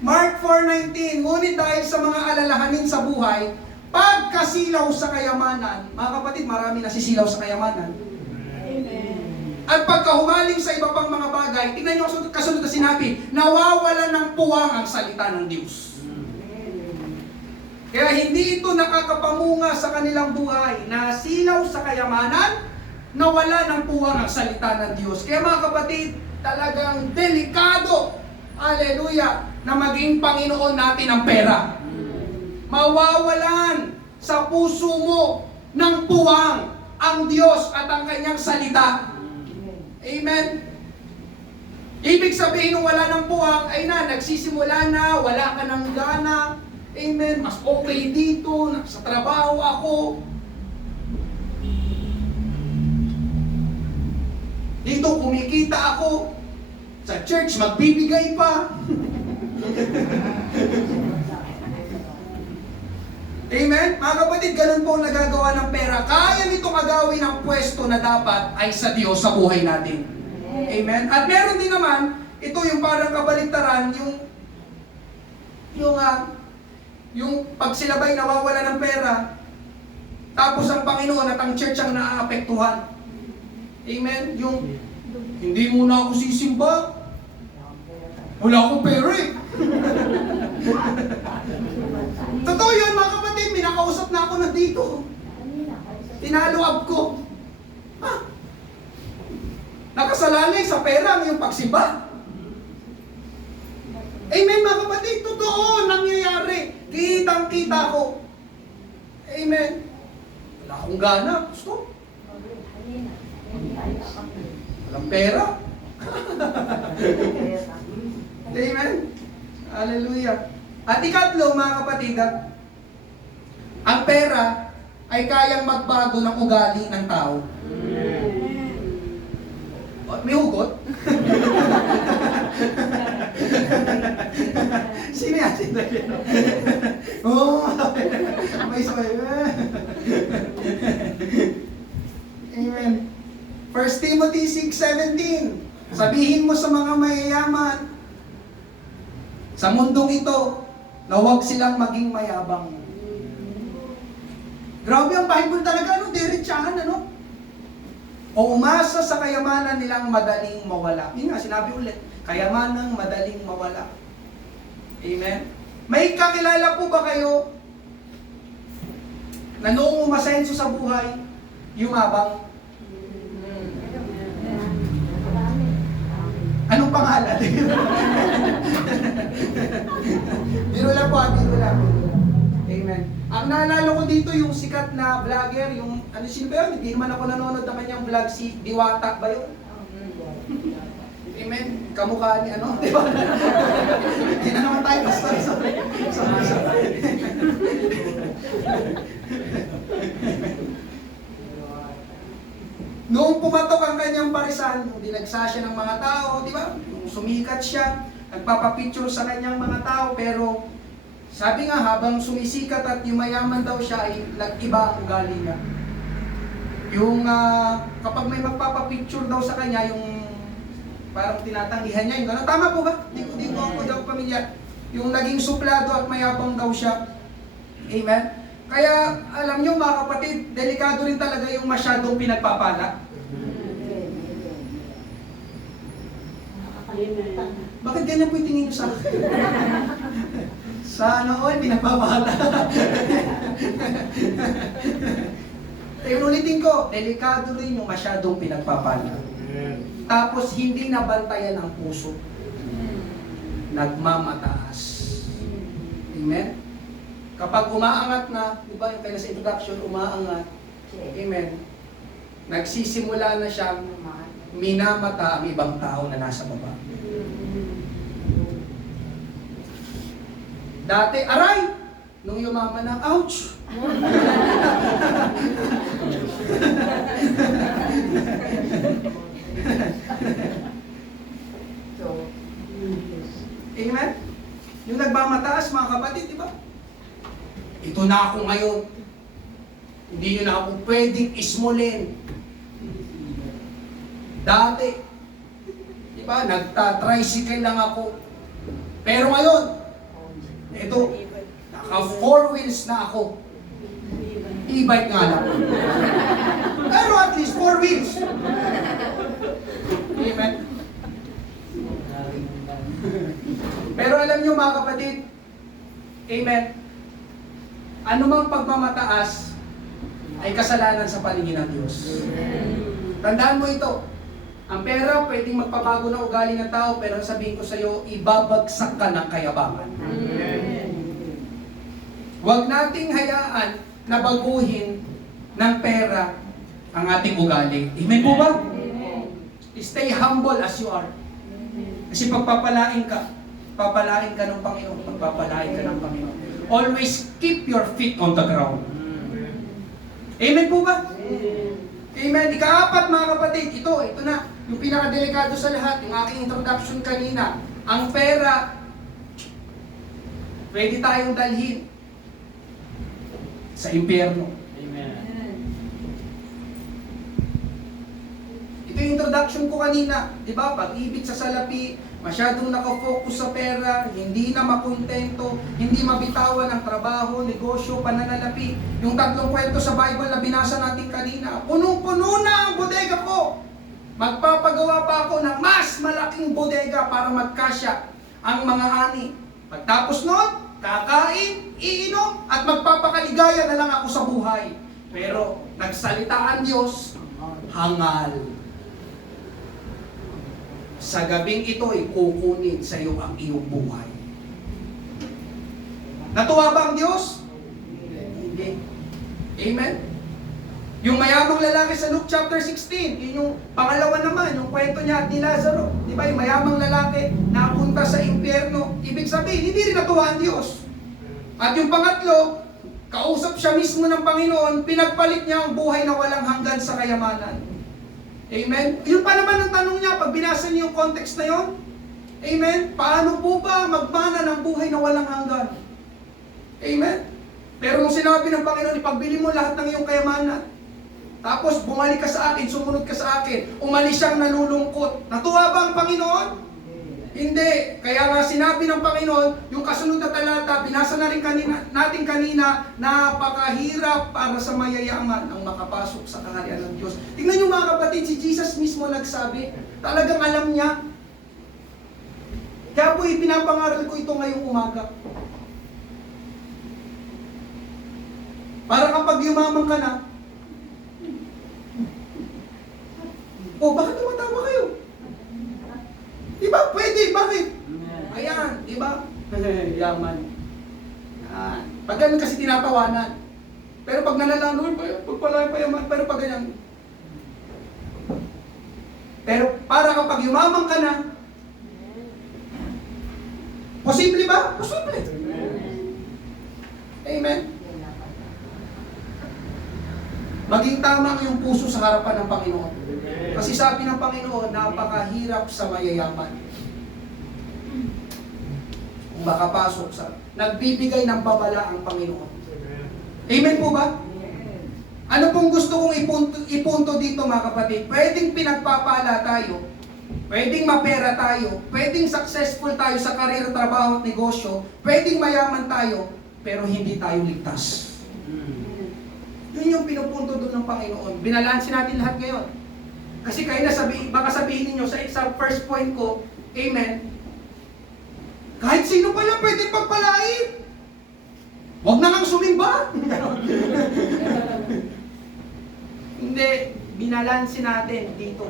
Mark 4:19. Ngunit dahil sa mga alalahanin sa buhay, pagkasilaw sa kayamanan, mga kapatid, marami nasisilaw sa kayamanan. Amen. At pagkahumaling sa iba pang mga bagay, tingnan nyo kasunod na sinabi, nawawala ng puwang ang salita ng Diyos. Kaya hindi ito nakakapamunga sa kanilang buhay, nasilaw sa kayamanan, nawala ng puwang ang salita ng Diyos. Kaya mga kapatid, talagang delikado, hallelujah, na maging Panginoon natin ang pera. Mawawalan sa puso mo ng puwang ang Diyos at ang kanyang salita. Amen? Ibig sabihin nung wala ng puwang, ay nagsisimula na, wala ka ng gana. Amen. Mas okay dito, sa trabaho ako. Dito kumikita ako. Sa church, magbibigay pa. Amen? Mga kapatid, ganun po ang nagagawa ng pera. Kaya nitong agawin ang pwesto na dapat ay sa Diyos sa buhay natin. Amen? At meron din naman, ito yung parang kabaligtaran, yung pag sila ba'y nawawala ng pera, tapos ang Panginoon at ang church ang naaapektuhan. Amen? Yung, hindi muna ako sisimba. Wala akong pera eh. Totoo yun mga kapatid, minakausap na ako nandito. Tinaluab ko. Ha? Nakasalalay sa pera ang iyong pagsimba. Amen mga kapatid, totoo, nangyayari. Kitang-kita ko. Amen. Wala akong gana. Gusto? Walang pera. Amen. Hallelujah. At ikatlo mga kapatid, ang pera ay kayang magbago ng ugali ng tao. May hugot? Sino yan? Sino yan? Oo. May smile. Amen. 1 Timothy 6:17. Sabihin mo sa mga mayayaman sa mundong ito na huwag silang maging mayabang. Grabe ang Bible talaga, ano? Diretsahan, ano? O umasa sa kayamanan nilang madaling mawala. Yun nga, sinabi ulit, kayamanang madaling mawala. Amen? May kakilala po ba kayo na noong umasenso sa buhay, yumabang? Anong pangalan? Biro lang po, biro lang. Amen. Ang naalala ko dito yung sikat na vlogger, yung ano sino ba yun? Hindi naman ako nanonood ng kanyang vlog, si Diwata ba yun? Amen. Kamukha ni ano? Di ba? Hindi na naman tayo pastor. Sorry. Noong pumatok ang kanyang parisan, dinagsa siya ng mga tao, di ba? Nung sumikat siya, nagpapapicture sa kanyang mga tao, pero sabi nga habang sumisikat at yumayaman daw siya ay nag-iba ang ugali niya. Yung kapag may magpapapicture daw sa kanya, yung parang tinatanggihan niya, yung gano'n. Tama po ba? Di ko ako daw pamilyar. Yung naging suplado at mayabang daw siya. Amen? Kaya alam niyo mga kapatid, delikado rin talaga yung masyadong pinagpapala. Bakit ganyan po yung tingin niyo sa akin? Sana all pinagpapala. Ulitin ko, delikado rin yung masyadong pinagpapala. Tapos hindi nabantayan ang puso. Nagmamataas. Amen? Kapag umaangat na, di ba yung kaya sa introduction, umaangat. Amen. Nagsisimula na siyang minamata ang ibang tao na nasa baba. Dati, aray! Nung yumaman na, ouch! Amen? Yung nagmamataas, mga kapatid, di ba? Ito na ako ngayon. Hindi nyo na ako pwedeng ismulin. Dati, di ba, nagta-tricycle lang ako. Pero ngayon, ito, naka 4 wheels na ako. E-bike nga lang. Pero at least 4 wheels. Amen? Pero alam nyo mga kapatid, amen, anumang pagmamataas ay kasalanan sa paningin ng Diyos. Tandaan mo ito, ang pera pwedeng magpabago ng ugali ng tao, pero sabihin ko sa iyo, ibabagsak ka ng kayabangan. Huwag nating hayaan na baguhin ng pera ang ating ugali. Amen po ba? Stay humble as you are. Kasi pagpapalain ka ng Panginoon, pagpapalain ka ng Panginoon. Always keep your feet on the ground. Amen po ba? Amen. Ika-apat mga kapatid, ito na, yung pinakadelikado sa lahat, yung aking introduction kanina, ang pera, pwede tayong dalhin sa impyerno. Ito yung introduction ko kanina, di ba? Pag-ibig sa salapi, masyadong nakafocus sa pera, hindi na makontento, hindi mabitawan ang trabaho, negosyo, pananalapi. Yung 3 kwento sa Bible na binasa natin kanina, punong-puno na ang bodega ko. Magpapagawa pa ako ng mas malaking bodega para magkasya ang mga ani. Pagtapos nun, kakain, iinom, at magpapakaligaya na lang ako sa buhay. Pero nagsalita ang Diyos, hangal. Sa gabing ito'y kukunin sa iyo ang iyong buhay. Natuwa ba ang Diyos? Hindi. Amen? Yung mayamang lalaki sa Luke chapter 16, yun yung pangalawa naman, yung kwento niya at ni Lazaro. Di ba, yung mayamang lalaki napunta sa impyerno. Ibig sabihin, hindi rin natuwa ang Diyos. At yung pangatlo, kausap siya mismo ng Panginoon, pinagpalit niya ang buhay na walang hanggan sa kayamanan. Amen? Yun pa naman ang tanong niya, pag binasa niyo yung context na yun. Amen? Paano po ba magmana ng buhay na walang hanggan? Amen? Pero nung sinabi ng Panginoon, ipagbili mo lahat ng iyong kayamanan. Tapos bumalik ka sa akin, sumunod ka sa akin. Umalis siyang nalulungkot. Natuwa ba ang Panginoon? Hindi. Kaya nga sinabi ng Panginoon, yung kasunod na talata, binasa na rin natin kanina, napakahirap para sa mayayaman ang makapasok sa kaharian ng Diyos. Tingnan nyo mga kapatid, si Jesus mismo nagsabi, talagang alam niya. Kaya po ipinapangaral ko ito ngayong umaga. Para kapag yumaman ka na, bakit tumatawa kayo? Diba? Pwede, bakit? Ayan, diba? Yaman. Pag ganun kasi tinatawanan. Pero pag nalalaman, pagpalaya pa yaman, pero pag ganyan. Pero para kapag yumaman ka na, posible ba? Posible. Amen. Maging tama yung puso sa harapan ng Panginoon. Kasi sabi ng Panginoon, napakahirap sa mayayaman. Kung makapasok sa... Nagbibigay ng babala ang Panginoon. Amen po ba? Ano pong gusto kong ipunto dito mga kapatid? Pwedeng pinagpapala tayo, pwedeng mapera tayo, pwedeng successful tayo sa karera, trabaho at negosyo, pwedeng mayaman tayo, pero hindi tayo ligtas. Yun yung pinupunto doon ng Panginoon. Binalansin natin lahat ngayon. Kasi kayo baka sabihin niyo sa first point ko, amen, kahit sino pa yan pwede pagpalain. Huwag na nang sumimba. Hindi, binalansin natin dito.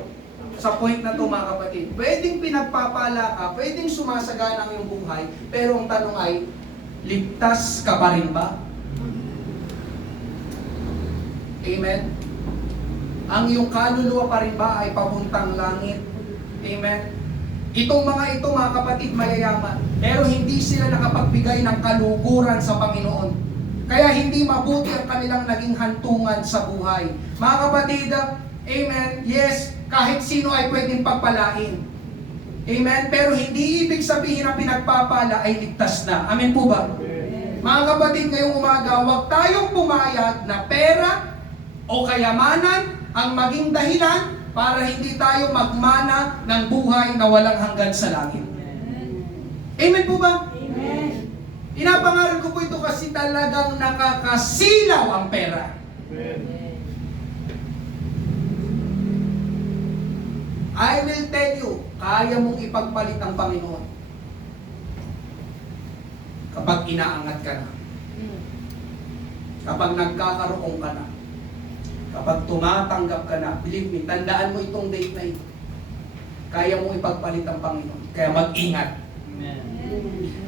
Sa point na to mga kapatid. Pwedeng pinagpapala ka, pwedeng sumasagana ang iyong buhay, pero ang tanong ay, ligtas ka pa rin ba? Amen? Ang iyong kaluluwa pa rin ba ay papuntang langit? Amen? Itong mga ito, mga kapatid, mayayaman. Pero hindi sila nakapagbigay ng kaluguran sa Panginoon. Kaya hindi mabuti ang kanilang naging hantungan sa buhay. Mga kapatid, amen, yes, kahit sino ay pwedeng pagpalain. Amen? Pero hindi ibig sabihin na pinagpapala ay ligtas na. Amen po ba? Amen. Mga kapatid, ngayong umaga, huwag tayong pumayag na pera o kayamanan ang maging dahilan para hindi tayo magmana ng buhay na walang hanggan sa langit. Amen po ba? Amen. Inapangaral ko po ito kasi talagang nakakasilaw ang pera. Amen. I will tell you, kaya mong ipagpalit ang Panginoon. Kapag inaangat ka na. Kapag nagkakaroon ka na. Kapag tumatanggap ka na, believe me, tandaan mo itong date na ito. Kaya mong ipagpalit ang Panginoon. Kaya mag-ingat. Amen.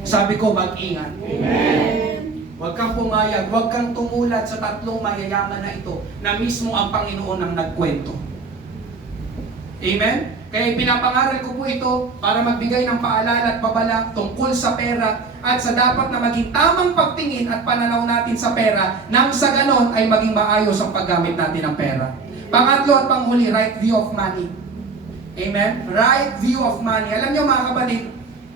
Sabi ko, mag-ingat. Amen. Huwag kang pumayag, huwag kang tumulat sa tatlong mayayaman na ito na mismo ang Panginoon ang nagkwento. Amen? Kaya pinapangaral ko po ito para magbigay ng paalala at babala tungkol sa pera at sa dapat na maging tamang pagtingin at pananaw natin sa pera nang sa ganon ay maging maayos ang paggamit natin ng pera. Pangatlo at panghuli, right view of money. Amen? Right view of money. Alam niyo mga kapatid,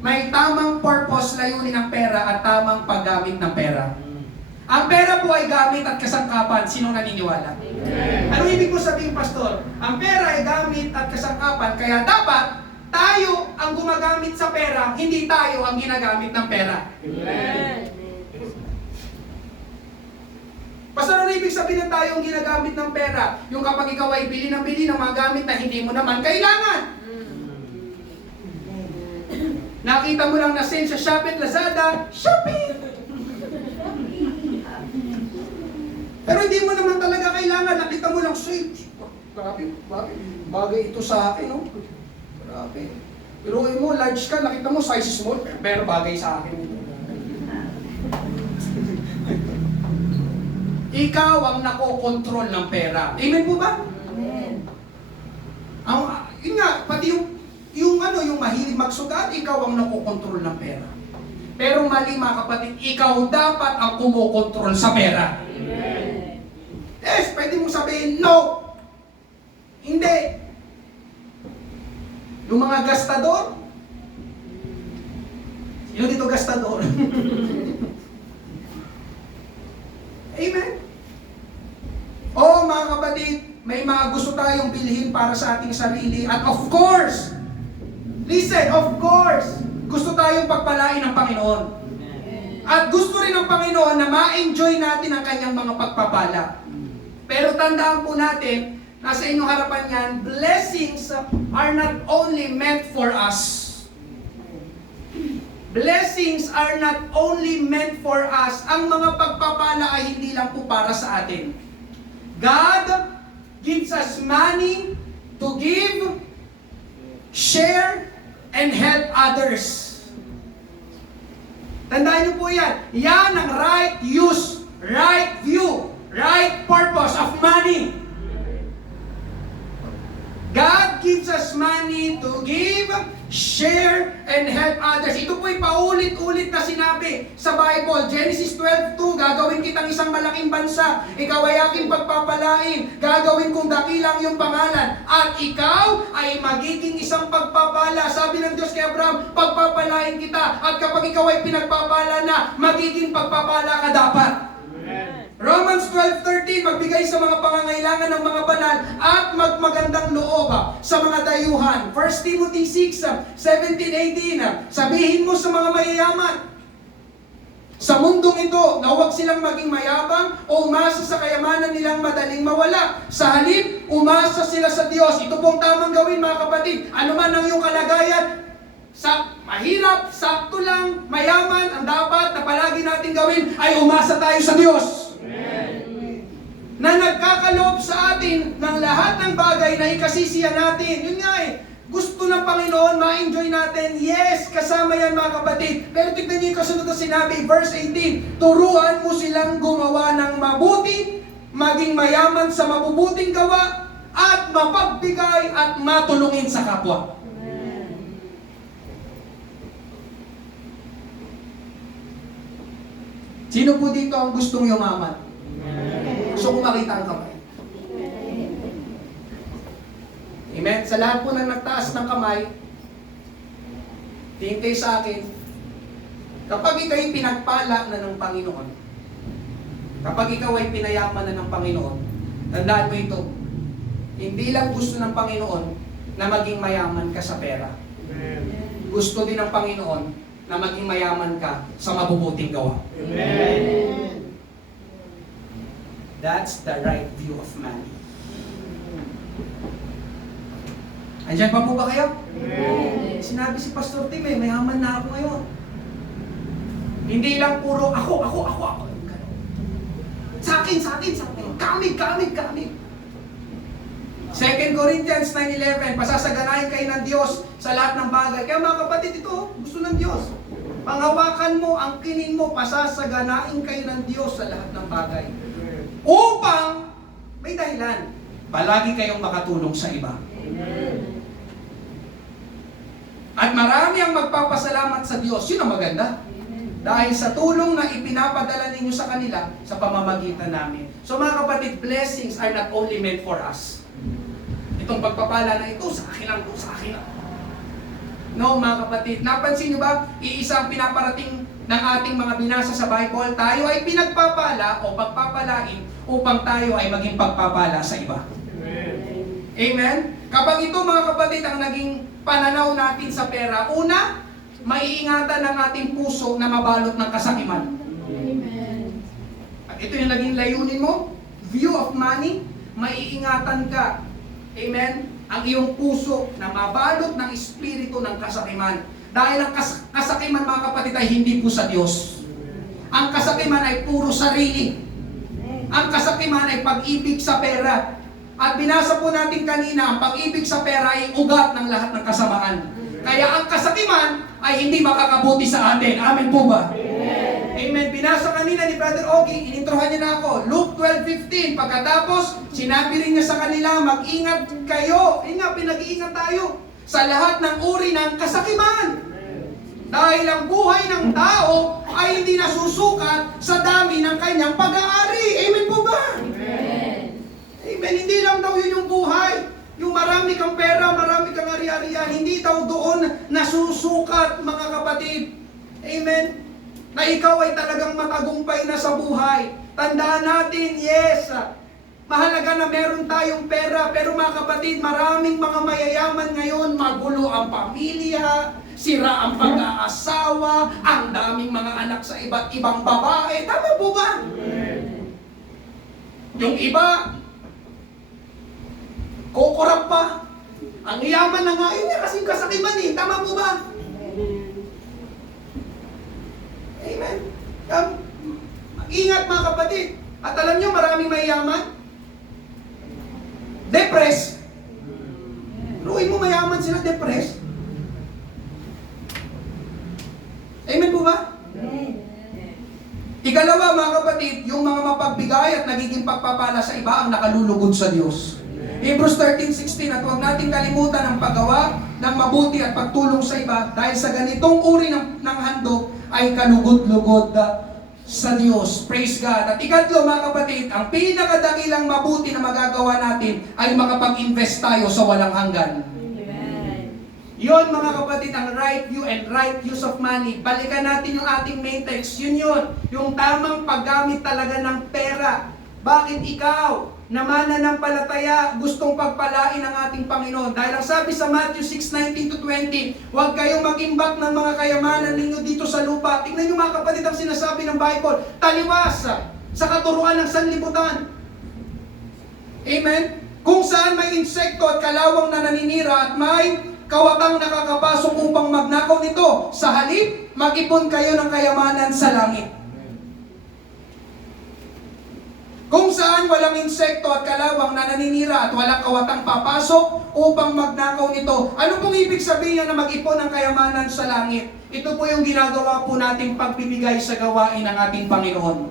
may tamang purpose, layunin ng pera at tamang paggamit ng pera. Ang pera po ay gamit at kasangkapan. Sino naniniwala? Amen. Ano ibig ko sabihin, Pastor? Ang pera ay gamit at kasangkapan, kaya dapat tayo ang gumagamit sa pera, hindi tayo ang ginagamit ng pera. Amen. Pastor, ano ano ibig sabihin na tayo ang ginagamit ng pera? Yung kapag ikaw ay bili ng mga gamit na hindi mo naman kailangan. Nakita mo lang na sale sa Shopee at Lazada, Shopee! Pero hindi mo naman talaga kailangan. Nakita mo lang, sweet. Grabe, bagay ito sa akin, no? Grabe. Pero mo, large ka, nakita mo, size small, pero bagay sa akin. Ikaw ang nakokontrol ng pera. Amen po ba? Amen. Yun nga, pati yung mahilig magsugat, ikaw ang nakokontrol ng pera. Pero mali mga kapatid, ikaw dapat ang kumokontrol sa pera. Amen. Yes, pwede mong sabihin, no! Hindi. Yung mga gastador, sino dito gastador? Amen? Oo mga kapatid, may mga gusto tayong bilhin para sa ating sarili. At of course, listen, of course, gusto tayong pagpalain ng Panginoon. At gusto rin ng Panginoon na ma-enjoy natin ang kanyang mga pagpapala. Pero tandaan po natin, nasa inyong harapan yan, blessings are not only meant for us. Blessings are not only meant for us. Ang mga pagpapala ay hindi lang po para sa atin. God gives us money to give, share, and help others. Tandaan niyo po yan. Yan ang right use, right view, right purpose of money. God gives us money to give, share, and help others. Ito po'y paulit-ulit na sinabi sa Bible. Genesis 12:2, gagawin kitang isang malaking bansa. Ikaw ay aking pagpapalain. Gagawin kong dakilang iyong pangalan. At ikaw ay magiging isang pagpapala. Sabi ng Diyos kay Abraham, pagpapalain kita. At kapag ikaw ay pinagpapala na, magiging pagpapala ka dapat. Romans 12:13, magbigay sa mga pangangailangan ng mga banal at magmagandang loob sa mga dayuhan. 1 Timothy 6:17-18, sabihin mo sa mga mayayaman, sa mundong ito, na huwag silang maging mayabang o umasa sa kayamanan nilang madaling mawala. Sa halip, umasa sila sa Diyos. Ito pong tamang gawin mga kapatid. Ano man ang iyong kalagayan, sa mahirap, sakto lang, mayaman, ang dapat na palagi natin gawin ay umasa tayo sa Diyos. Na nagkakaloob sa atin ng lahat ng bagay na ikasisiya natin. Yun nga gusto ng Panginoon, ma-enjoy natin. Yes, kasama yan mga kapatid. Pero tignan niyo yung kasunod na sinabi, verse 18, turuan mo silang gumawa ng mabuti, maging mayaman sa mabubuting gawa, at mapagbigay at matulungin sa kapwa. Sino po dito ang gustong yumaman? Gusto kong makita ang kamay. Amen? Sa lahat po na nagtaas ng kamay, tingin kayo sa akin, kapag ikaw ay pinagpala na ng Panginoon, kapag ikaw ay pinayaman na ng Panginoon, tandaan mo ito, hindi lang gusto ng Panginoon na maging mayaman ka sa pera. Gusto din ng Panginoon na maging mayaman ka sa mabubuting gawa. Amen. That's the right view of money. Andiyan pa po ba kayo? Amen. Sinabi si Pastor Tim, mayaman na ako ngayon. Hindi lang puro ako. Sa akin. Kami. 2 Corinthians 9:11, pasasaganahin kayo ng Diyos sa lahat ng bagay. Kaya mga kapatid, ito, gusto ng Diyos. Panghawakan mo, angkinin mo, pasasaganahin kayo ng Diyos sa lahat ng bagay. Upang may dahilan, palagi kayong makatulong sa iba. Amen. At marami ang magpapasalamat sa Diyos. Yun ang maganda. Dahil sa tulong na ipinapadala ninyo sa kanila sa pamamagitan namin. So mga kapatid, blessings are not only meant for us. Itong pagpapala na ito, sa akin lang. No, mga kapatid, napansin nyo ba, iisa ang pinaparating ng ating mga binasa sa Bible, tayo ay pinagpapala o pagpapalain upang tayo ay maging pagpapala sa iba. Amen. Amen? Kapag ito mga kapatid ang naging pananaw natin sa pera, una, maiingatan ng ating puso na mabalot ng kasakiman. Amen. At ito yung naging layunin mo, view of money, maiingatan ka. Amen? Ang iyong puso na mabalot ng espiritu ng kasakiman. Dahil ang kasakiman, mga kapatid, ay hindi po sa Diyos. Ang kasakiman ay puro sarili. Ang kasakiman ay pag-ibig sa pera. At binasa po natin kanina, ang pag-ibig sa pera ay ugat ng lahat ng kasamaan. Kaya ang kasakiman ay hindi makakabuti sa atin. Amen po ba? Amen. Binasa kanina ni Brother Ogie, inintrohan niya na ako. Luke 12:15. Pagkatapos, sinabi rin niya sa kanila, mag-ingat kayo. Pinag-iingat tayo sa lahat ng uri ng kasakiman. Dahil ang buhay ng tao ay hindi nasusukat sa dami ng kanyang pag-aari. Amen po ba? Amen. Hindi lang daw yun yung buhay. Yung marami kang pera, marami kang ari-arian, hindi daw doon nasusukat, mga kapatid. Amen. Na ikaw ay talagang matagumpay na sa buhay. Tandaan natin, yes, mahalaga na meron tayong pera, pero mga kapatid, maraming mga mayayaman ngayon, magulo ang pamilya, sira ang pag-aasawa, ang daming mga anak sa iba't ibang babae. Tama po ba? Yung iba, kukurap pa. Ang yaman na nga, yun niya kasing kasakiman eh. Tama po ba? Amen. Ingat mga kapatid. At alam nyo, maraming mayaman. Depressed. Ruin mo mayaman sila, depressed. Amen po ba? Ikalawa mga kapatid, yung mga mapagbigay at nagiging pagpapala sa iba ang nakalulugod sa Diyos. Hebrews 13:16, at huwag natin kalimutan ang paggawa ng mabuti at pagtulong sa iba dahil sa ganitong uri ng handog ay kalugod-lugod sa Diyos. Praise God. At ikatlo mga kapatid, ang pinakadakilang mabuti na magagawa natin ay makapag-invest tayo sa walang hanggan. Yun mga kapatid, ang right view and right use of money. Balikan natin yung ating main text. Yun. Yung tamang paggamit talaga ng pera. Bakit ikaw na mananampalataya gustong pagpalain ng ating Panginoon? Dahil ang sabi sa Matthew 6:19-20, huwag kayong mag-imbak ng mga kayamanan ninyo dito sa lupa. Tingnan nyo mga kapatid ang sinasabi ng Bible. Taliwas sa katuruan ng sanlibutan. Amen? Kung saan may insekto at kalawang na naninira at may kawatang nakakapasok upang magnakaw nito. Sa halip, mag-ipon kayo ng kayamanan sa langit. Kung saan walang insekto at kalawang na naninira at walang kawatang papasok upang magnakaw nito. Ano pong ibig sabihin na mag-ipon ng kayamanan sa langit? Ito po yung ginagawa po nating pagbibigay sa gawain ng ating Panginoon.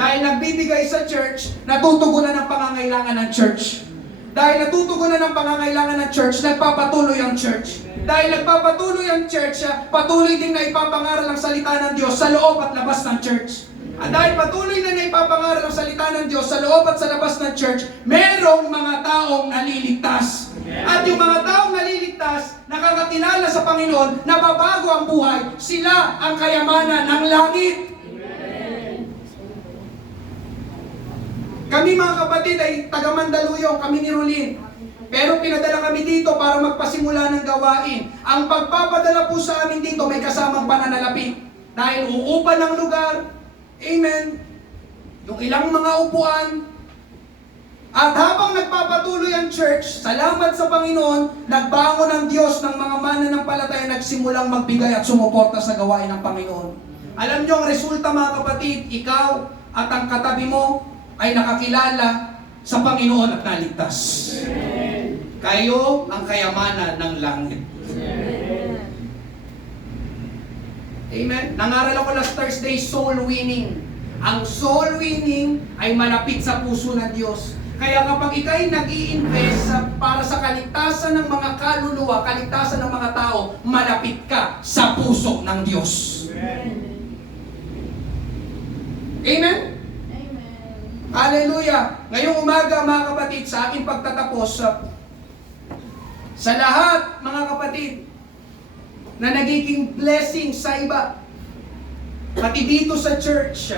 Dahil nagbibigay sa church, natutugunan ang pangangailangan ng church. Dahil natutugunan ang pangangailangan ng church, nagpapatuloy ang church. Dahil nagpapatuloy ang church, patuloy din na ipapangaral ang salita ng Diyos sa loob at labas ng church. At dahil patuloy na ipapangaral ang salita ng Diyos sa loob at sa labas ng church, merong mga taong naliligtas. At yung mga taong naliligtas, nakakatinala sa Panginoon, nababago ang buhay, sila ang kayamanan ng langit. Kami mga kapatid ay taga Mandaluyong, kami ni Rolin. Pero pinadala kami dito para magpasimula ng gawain. Ang pagpapadala po sa amin dito may kasamang pananalapi. Dahil uupan ng lugar, amen, yung ilang mga upuan. At habang nagpapatuloy ang church, salamat sa Panginoon, nagbangon ang Diyos ng mga mananampalataya, nagsimulang magbigay at sumuporta sa gawain ng Panginoon. Alam nyo ang resulta mga kapatid, ikaw at ang katabi mo ay nakakilala sa Panginoon at naligtas. Kayo ang kayamanan ng langit. Amen. Nangaral ako last Thursday, soul winning. Ang soul winning ay malapit sa puso ng Diyos. Kaya kapag ikay nag-i-invest para sa kaligtasan ng mga kaluluwa, kaligtasan ng mga tao, malapit ka sa puso ng Diyos. Amen? Hallelujah! Ngayong umaga mga kapatid, sa aking pagtatapos, sa lahat mga kapatid na nagiging blessing sa iba, pati dito sa church,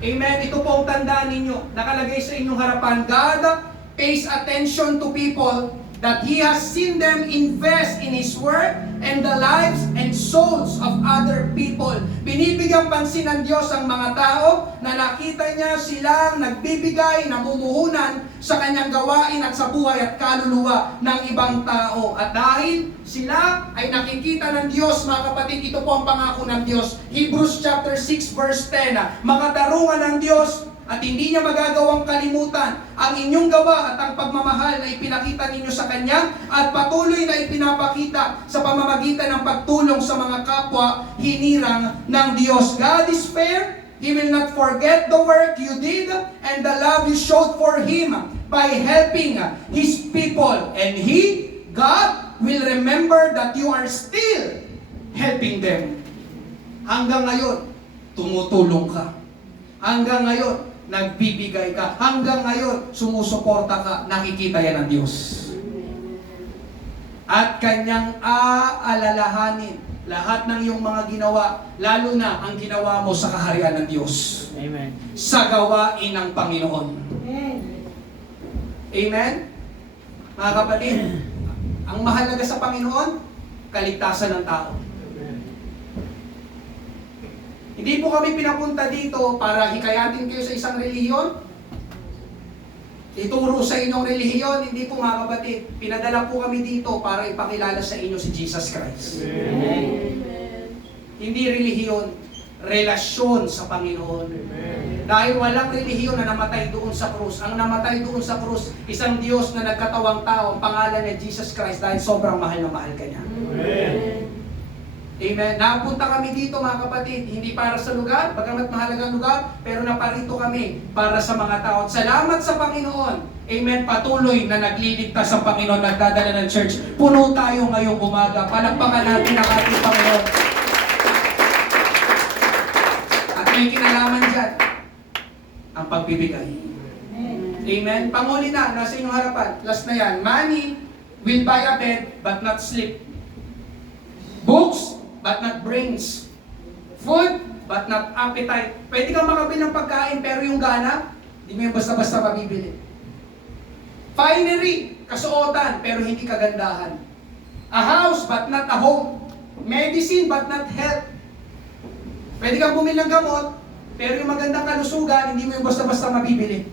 amen, ito po ang tandaan ninyo, nakalagay sa inyong harapan, God pays attention to people that He has seen them invest in His work and the lives and souls of other people. Binibigyang pansin ng Diyos ang mga tao na nakita niya silang nagbibigay, namumuhunan sa kanyang gawain at sa buhay at kaluluwa ng ibang tao. At dahil sila ay nakikita ng Diyos, mga kapatid, ito po ang pangako ng Diyos. Hebrews chapter 6 verse 10, makatarungan ng Diyos at hindi niya magagawang kalimutan ang inyong gawa at ang pagmamahal na ipinakita ninyo sa Kanya at patuloy na ipinapakita sa pamamagitan ng pagtulong sa mga kapwa hinirang ng Diyos. God is fair. He will not forget the work you did and the love you showed for Him by helping His people. And He, God, will remember that you are still helping them. Hanggang ngayon, tumutulong ka. Hanggang ngayon, nagbibigay ka. Hanggang ngayon, sumusuporta ka. Nakikita yan ng Diyos. At Kanyang aalalahanin lahat ng iyong mga ginawa, lalo na ang ginawa mo sa kaharian ng Diyos. Amen. Sa gawain ng Panginoon. Amen? Mga kapatid, ang mahalaga sa Panginoon, kaligtasan ng tao. Hindi po kami pinapunta dito para hikayatin kayo sa isang relihiyon. Ituro sa inyong relihiyon, hindi po mga kapatid. Pinadala po kami dito para ipakilala sa inyo si Jesus Christ. Amen. Hindi relihiyon, relasyon sa Panginoon. Dahil walang relihiyon na namatay doon sa krus. Ang namatay doon sa krus, isang Diyos na nagkatawang tao, ang pangalan ni Jesus Christ dahil sobrang mahal na mahal ka niya. Amen. Amen. Napunta kami dito mga kapatid, hindi para sa lugar, bagamat mahalagang lugar, pero naparito kami para sa mga tao. At salamat sa Panginoon. Amen. Patuloy na nagliligtas sa Panginoon, nagdadala ng church. Puno tayo ngayong umaga. Palakpakan natin ang ating Panginoon. At may kinalaman dyan, ang pagbibigay. Amen. Panguli na, nasa inyong harapan. Last na yan. Money will buy a bed, but not sleep. Books, but not brains. Food, but not appetite. Pwede kang makabili ng pagkain, pero yung gana, hindi mo yung basta-basta mabibili. Finery, kasuotan, pero hindi kagandahan. A house, but not a home. Medicine, but not health. Pwede kang bumili ng gamot, pero yung magandang kalusugan, hindi mo yung basta-basta mabibili.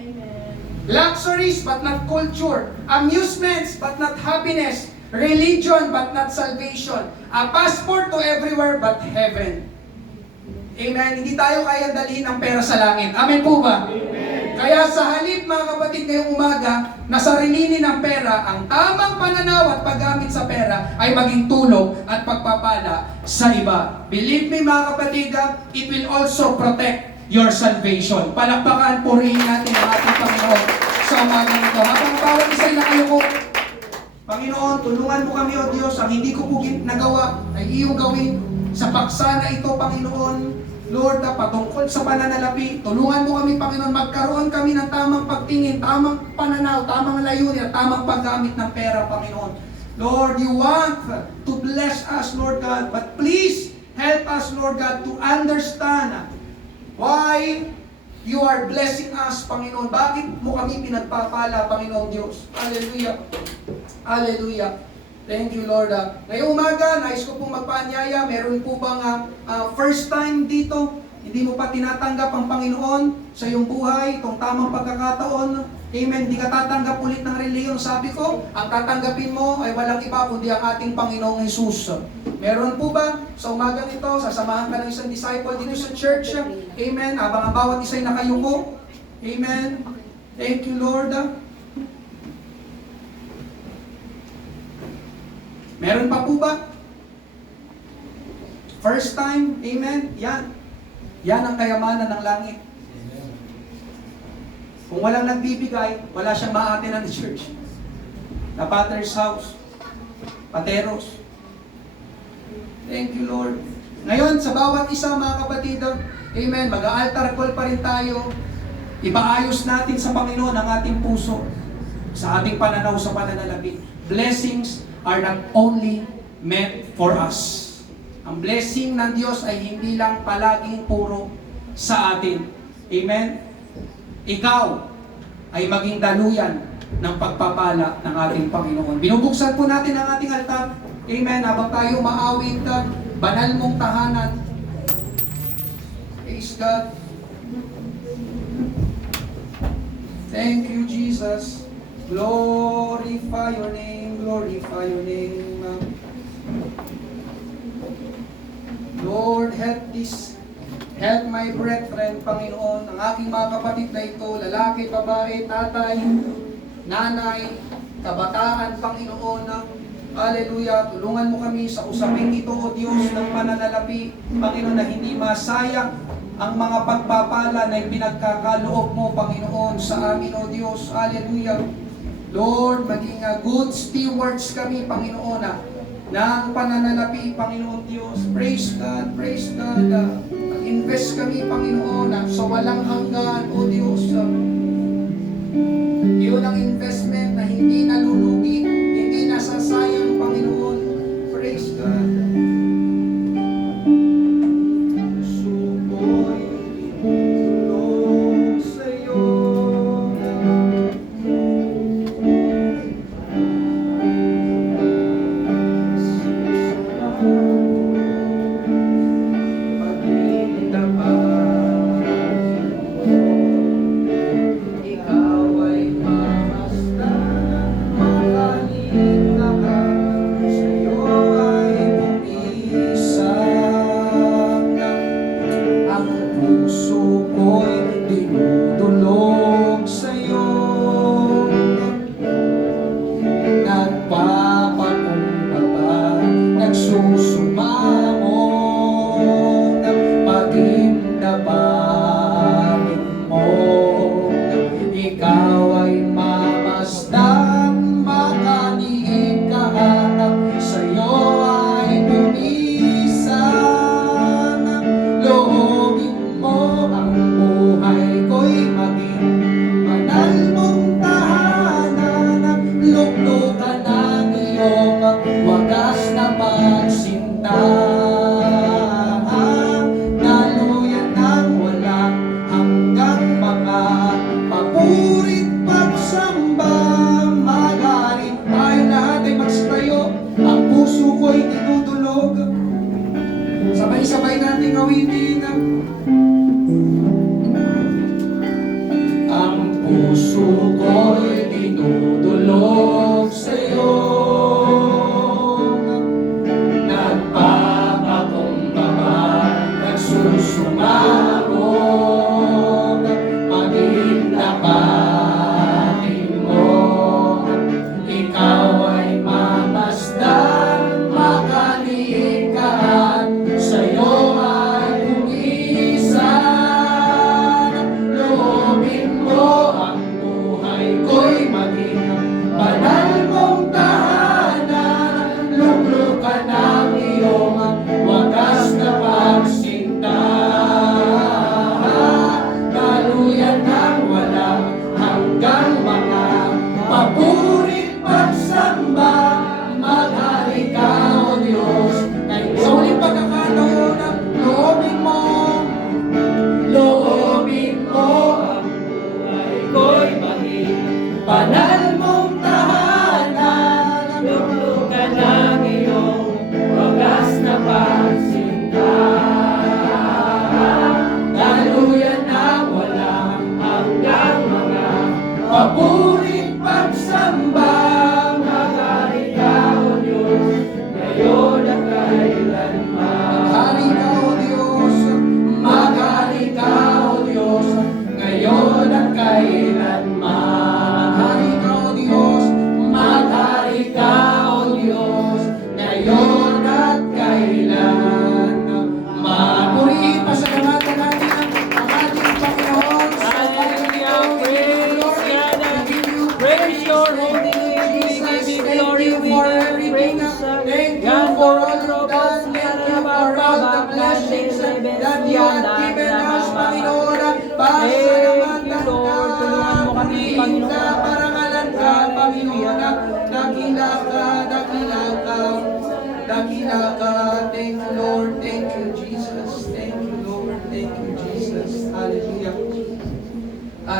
Amen. Luxuries, but not culture. Amusements, but not happiness. Religion, but not salvation. A passport to everywhere, but heaven. Amen. Hindi tayo kaya dalhin ang pera sa langit. Amen po ba? Amen. Kaya sa halip, mga kapatid, ngayong umaga, na sarilinin ng pera, ang tamang pananaw at paggamit sa pera ay maging tulong at pagpapala sa iba. Believe me, mga kapatid, it will also protect your salvation. Palakpakan, purihin natin ang ating Panginoon sa umaga nito. Habang bawat isa'y nakayuko, Panginoon, tulungan mo kami, O Diyos, ang hindi ko po nagawa ay iyong gawin sa paksa na ito, Panginoon. Lord, patungkol sa pananalapi, tulungan mo kami, Panginoon, magkaroon kami ng tamang pagtingin, tamang pananaw, tamang layunin, at tamang paggamit ng pera, Panginoon. Lord, you want to bless us, Lord God, but please help us, Lord God, to understand why you are blessing us, Panginoon. Bakit mo kami pinagpapala, Panginoon Diyos? Hallelujah. Hallelujah. Thank you, Lord. Ngayong umaga, nais ko pong magpaanyaya. Meron po bang first time dito? Hindi mo pa tinatanggap ang Panginoon sa iyong buhay, itong tamang pagkakataon. Amen. Hindi ka tatanggap ulit ng reliyon. Sabi ko, ang tatanggapin mo ay walang iba kundi ang ating Panginoong Jesus. Meron po ba sa umagang ito, sasamahan ka ng isang disciple dito sa church? Amen. Habang ang bawat isa'y nakayuko. Amen. Thank you, Lord. Meron pa po ba? First time, amen? Yan. Yan ang kayamanan ng langit. Kung walang nagbibigay, wala siyang maaatinan ng church. The Potter's House. Pateros. Thank you, Lord. Ngayon, sa bawat isa, mga kapatid, amen, mag-altar call pa rin tayo. Ipaayos natin sa Panginoon ang ating puso sa ating pananaw sa pananalapi. Blessings are not only meant for us. Ang blessing ng Diyos ay hindi lang palaging puro sa atin. Amen? Ikaw ay maging daluyan ng pagpapala ng ating Panginoon. Binubuksan po natin ang ating altar. Amen. Habang tayo maawit ka, banal mong tahanan. Praise God. Thank you, Jesus. Glorify your name, glorify your name. Lord, help my brethren, Panginoon, ang aking mga kapatid na ito, lalaki, babae, tatay, nanay, kabataan, Panginoon, Hallelujah, tulungan mo kami sa usaping ito, O Diyos, ng pananalapi, Panginoon, na hindi masayang ang mga pagpapala na pinagkakaloob mo, Panginoon, sa amin, O Diyos. Hallelujah. Lord, maging good stewards kami, Panginoon, ng pananalapi, Panginoon Diyos. Praise God, praise God. Invest kami, Panginoon, sa walang hanggan, O Diyos. Yun ang investment na hindi nalulugi, hindi nasasayang, Panginoon. Praise God. Suko'y tulong sa'yo. Sabay-sabay nating awitin. Ang puso ko'y dinudulog sa'yo. Nagpapakumbaba, nagsusumabog, maging tapatin mo. Ikaw ay mamasdan, makalikaan. Sa'yo ay pumisan. Loobin mo ang buhay ko'y maging banal mong tahanan. Luklukan ang iyong wagas na pagsinta. Daluyan ng walang hanggang mga papurit pagsamba. Maghari ka, O Diyos. Sa uling pagkakataon, loobin mo ang buhay ko'y maging banal mong tahanan. Luklukan ang iyong wagas na pagsinta. Daluyan ng walang hanggang mga papurit pagsamba. Maghari ka, O Diyos, ngayon at kailanman. Maghari ka, O Diyos, maghari ka, O Diyos, ngayon at kailanman. Maghari ka, O Diyos, maghari ka, O Diyos, ngayon at kailanman. Purihin, pasalamatan natin ang ating Panginoon. Hallelujah! Praise God! Praise your holy name!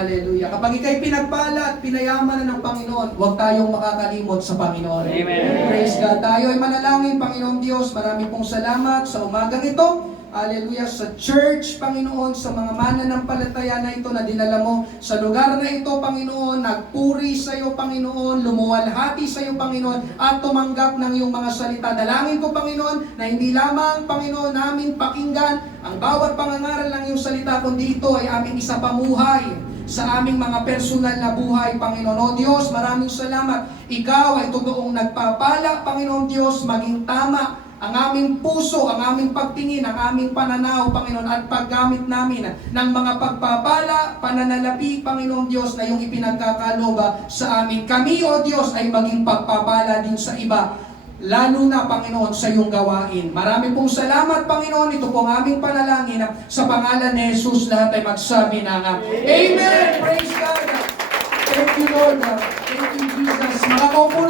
Hallelujah. Kapag ikay pinagpala at pinayaman na ng Panginoon, huwag tayong makakalimot sa Panginoon. Amen. Praise God. Tayo ay manalangin, Panginoon Diyos. Marami pong salamat sa umagang ito. Hallelujah. Sa church, Panginoon, sa mga mananampalataya na ito na dinala mo sa lugar na ito, Panginoon, nagpuri sa iyo, Panginoon, lumuwalhati sa iyo, Panginoon, at tumanggap ng iyong mga salita. Dalangin ko, Panginoon, na hindi lamang, Panginoon, namin pakinggan ang bawat pangangaral ng iyong salita, kundi ito ay aming isapamuhay sa aming mga personal na buhay, Panginoon. O Diyos, maraming salamat. Ikaw ay totoong nagpapala, Panginoon Diyos, maging tama ang aming puso, ang aming pagtingin, ang aming pananaw, Panginoon, at paggamit namin ng mga pagpapala, pananalapi, Panginoon Diyos, na iyong ipinagkakaloba sa amin. Kami, O Diyos, ay maging pagpapala din sa iba, lalo na, Panginoon, sa iyong gawain. Marami pong salamat, Panginoon. Ito po ang aming panalangin. Sa pangalan ni Jesus, lahat ay magsabi ng Amen! Praise God! Thank you, Lord. Thank you, Jesus. Makakaupo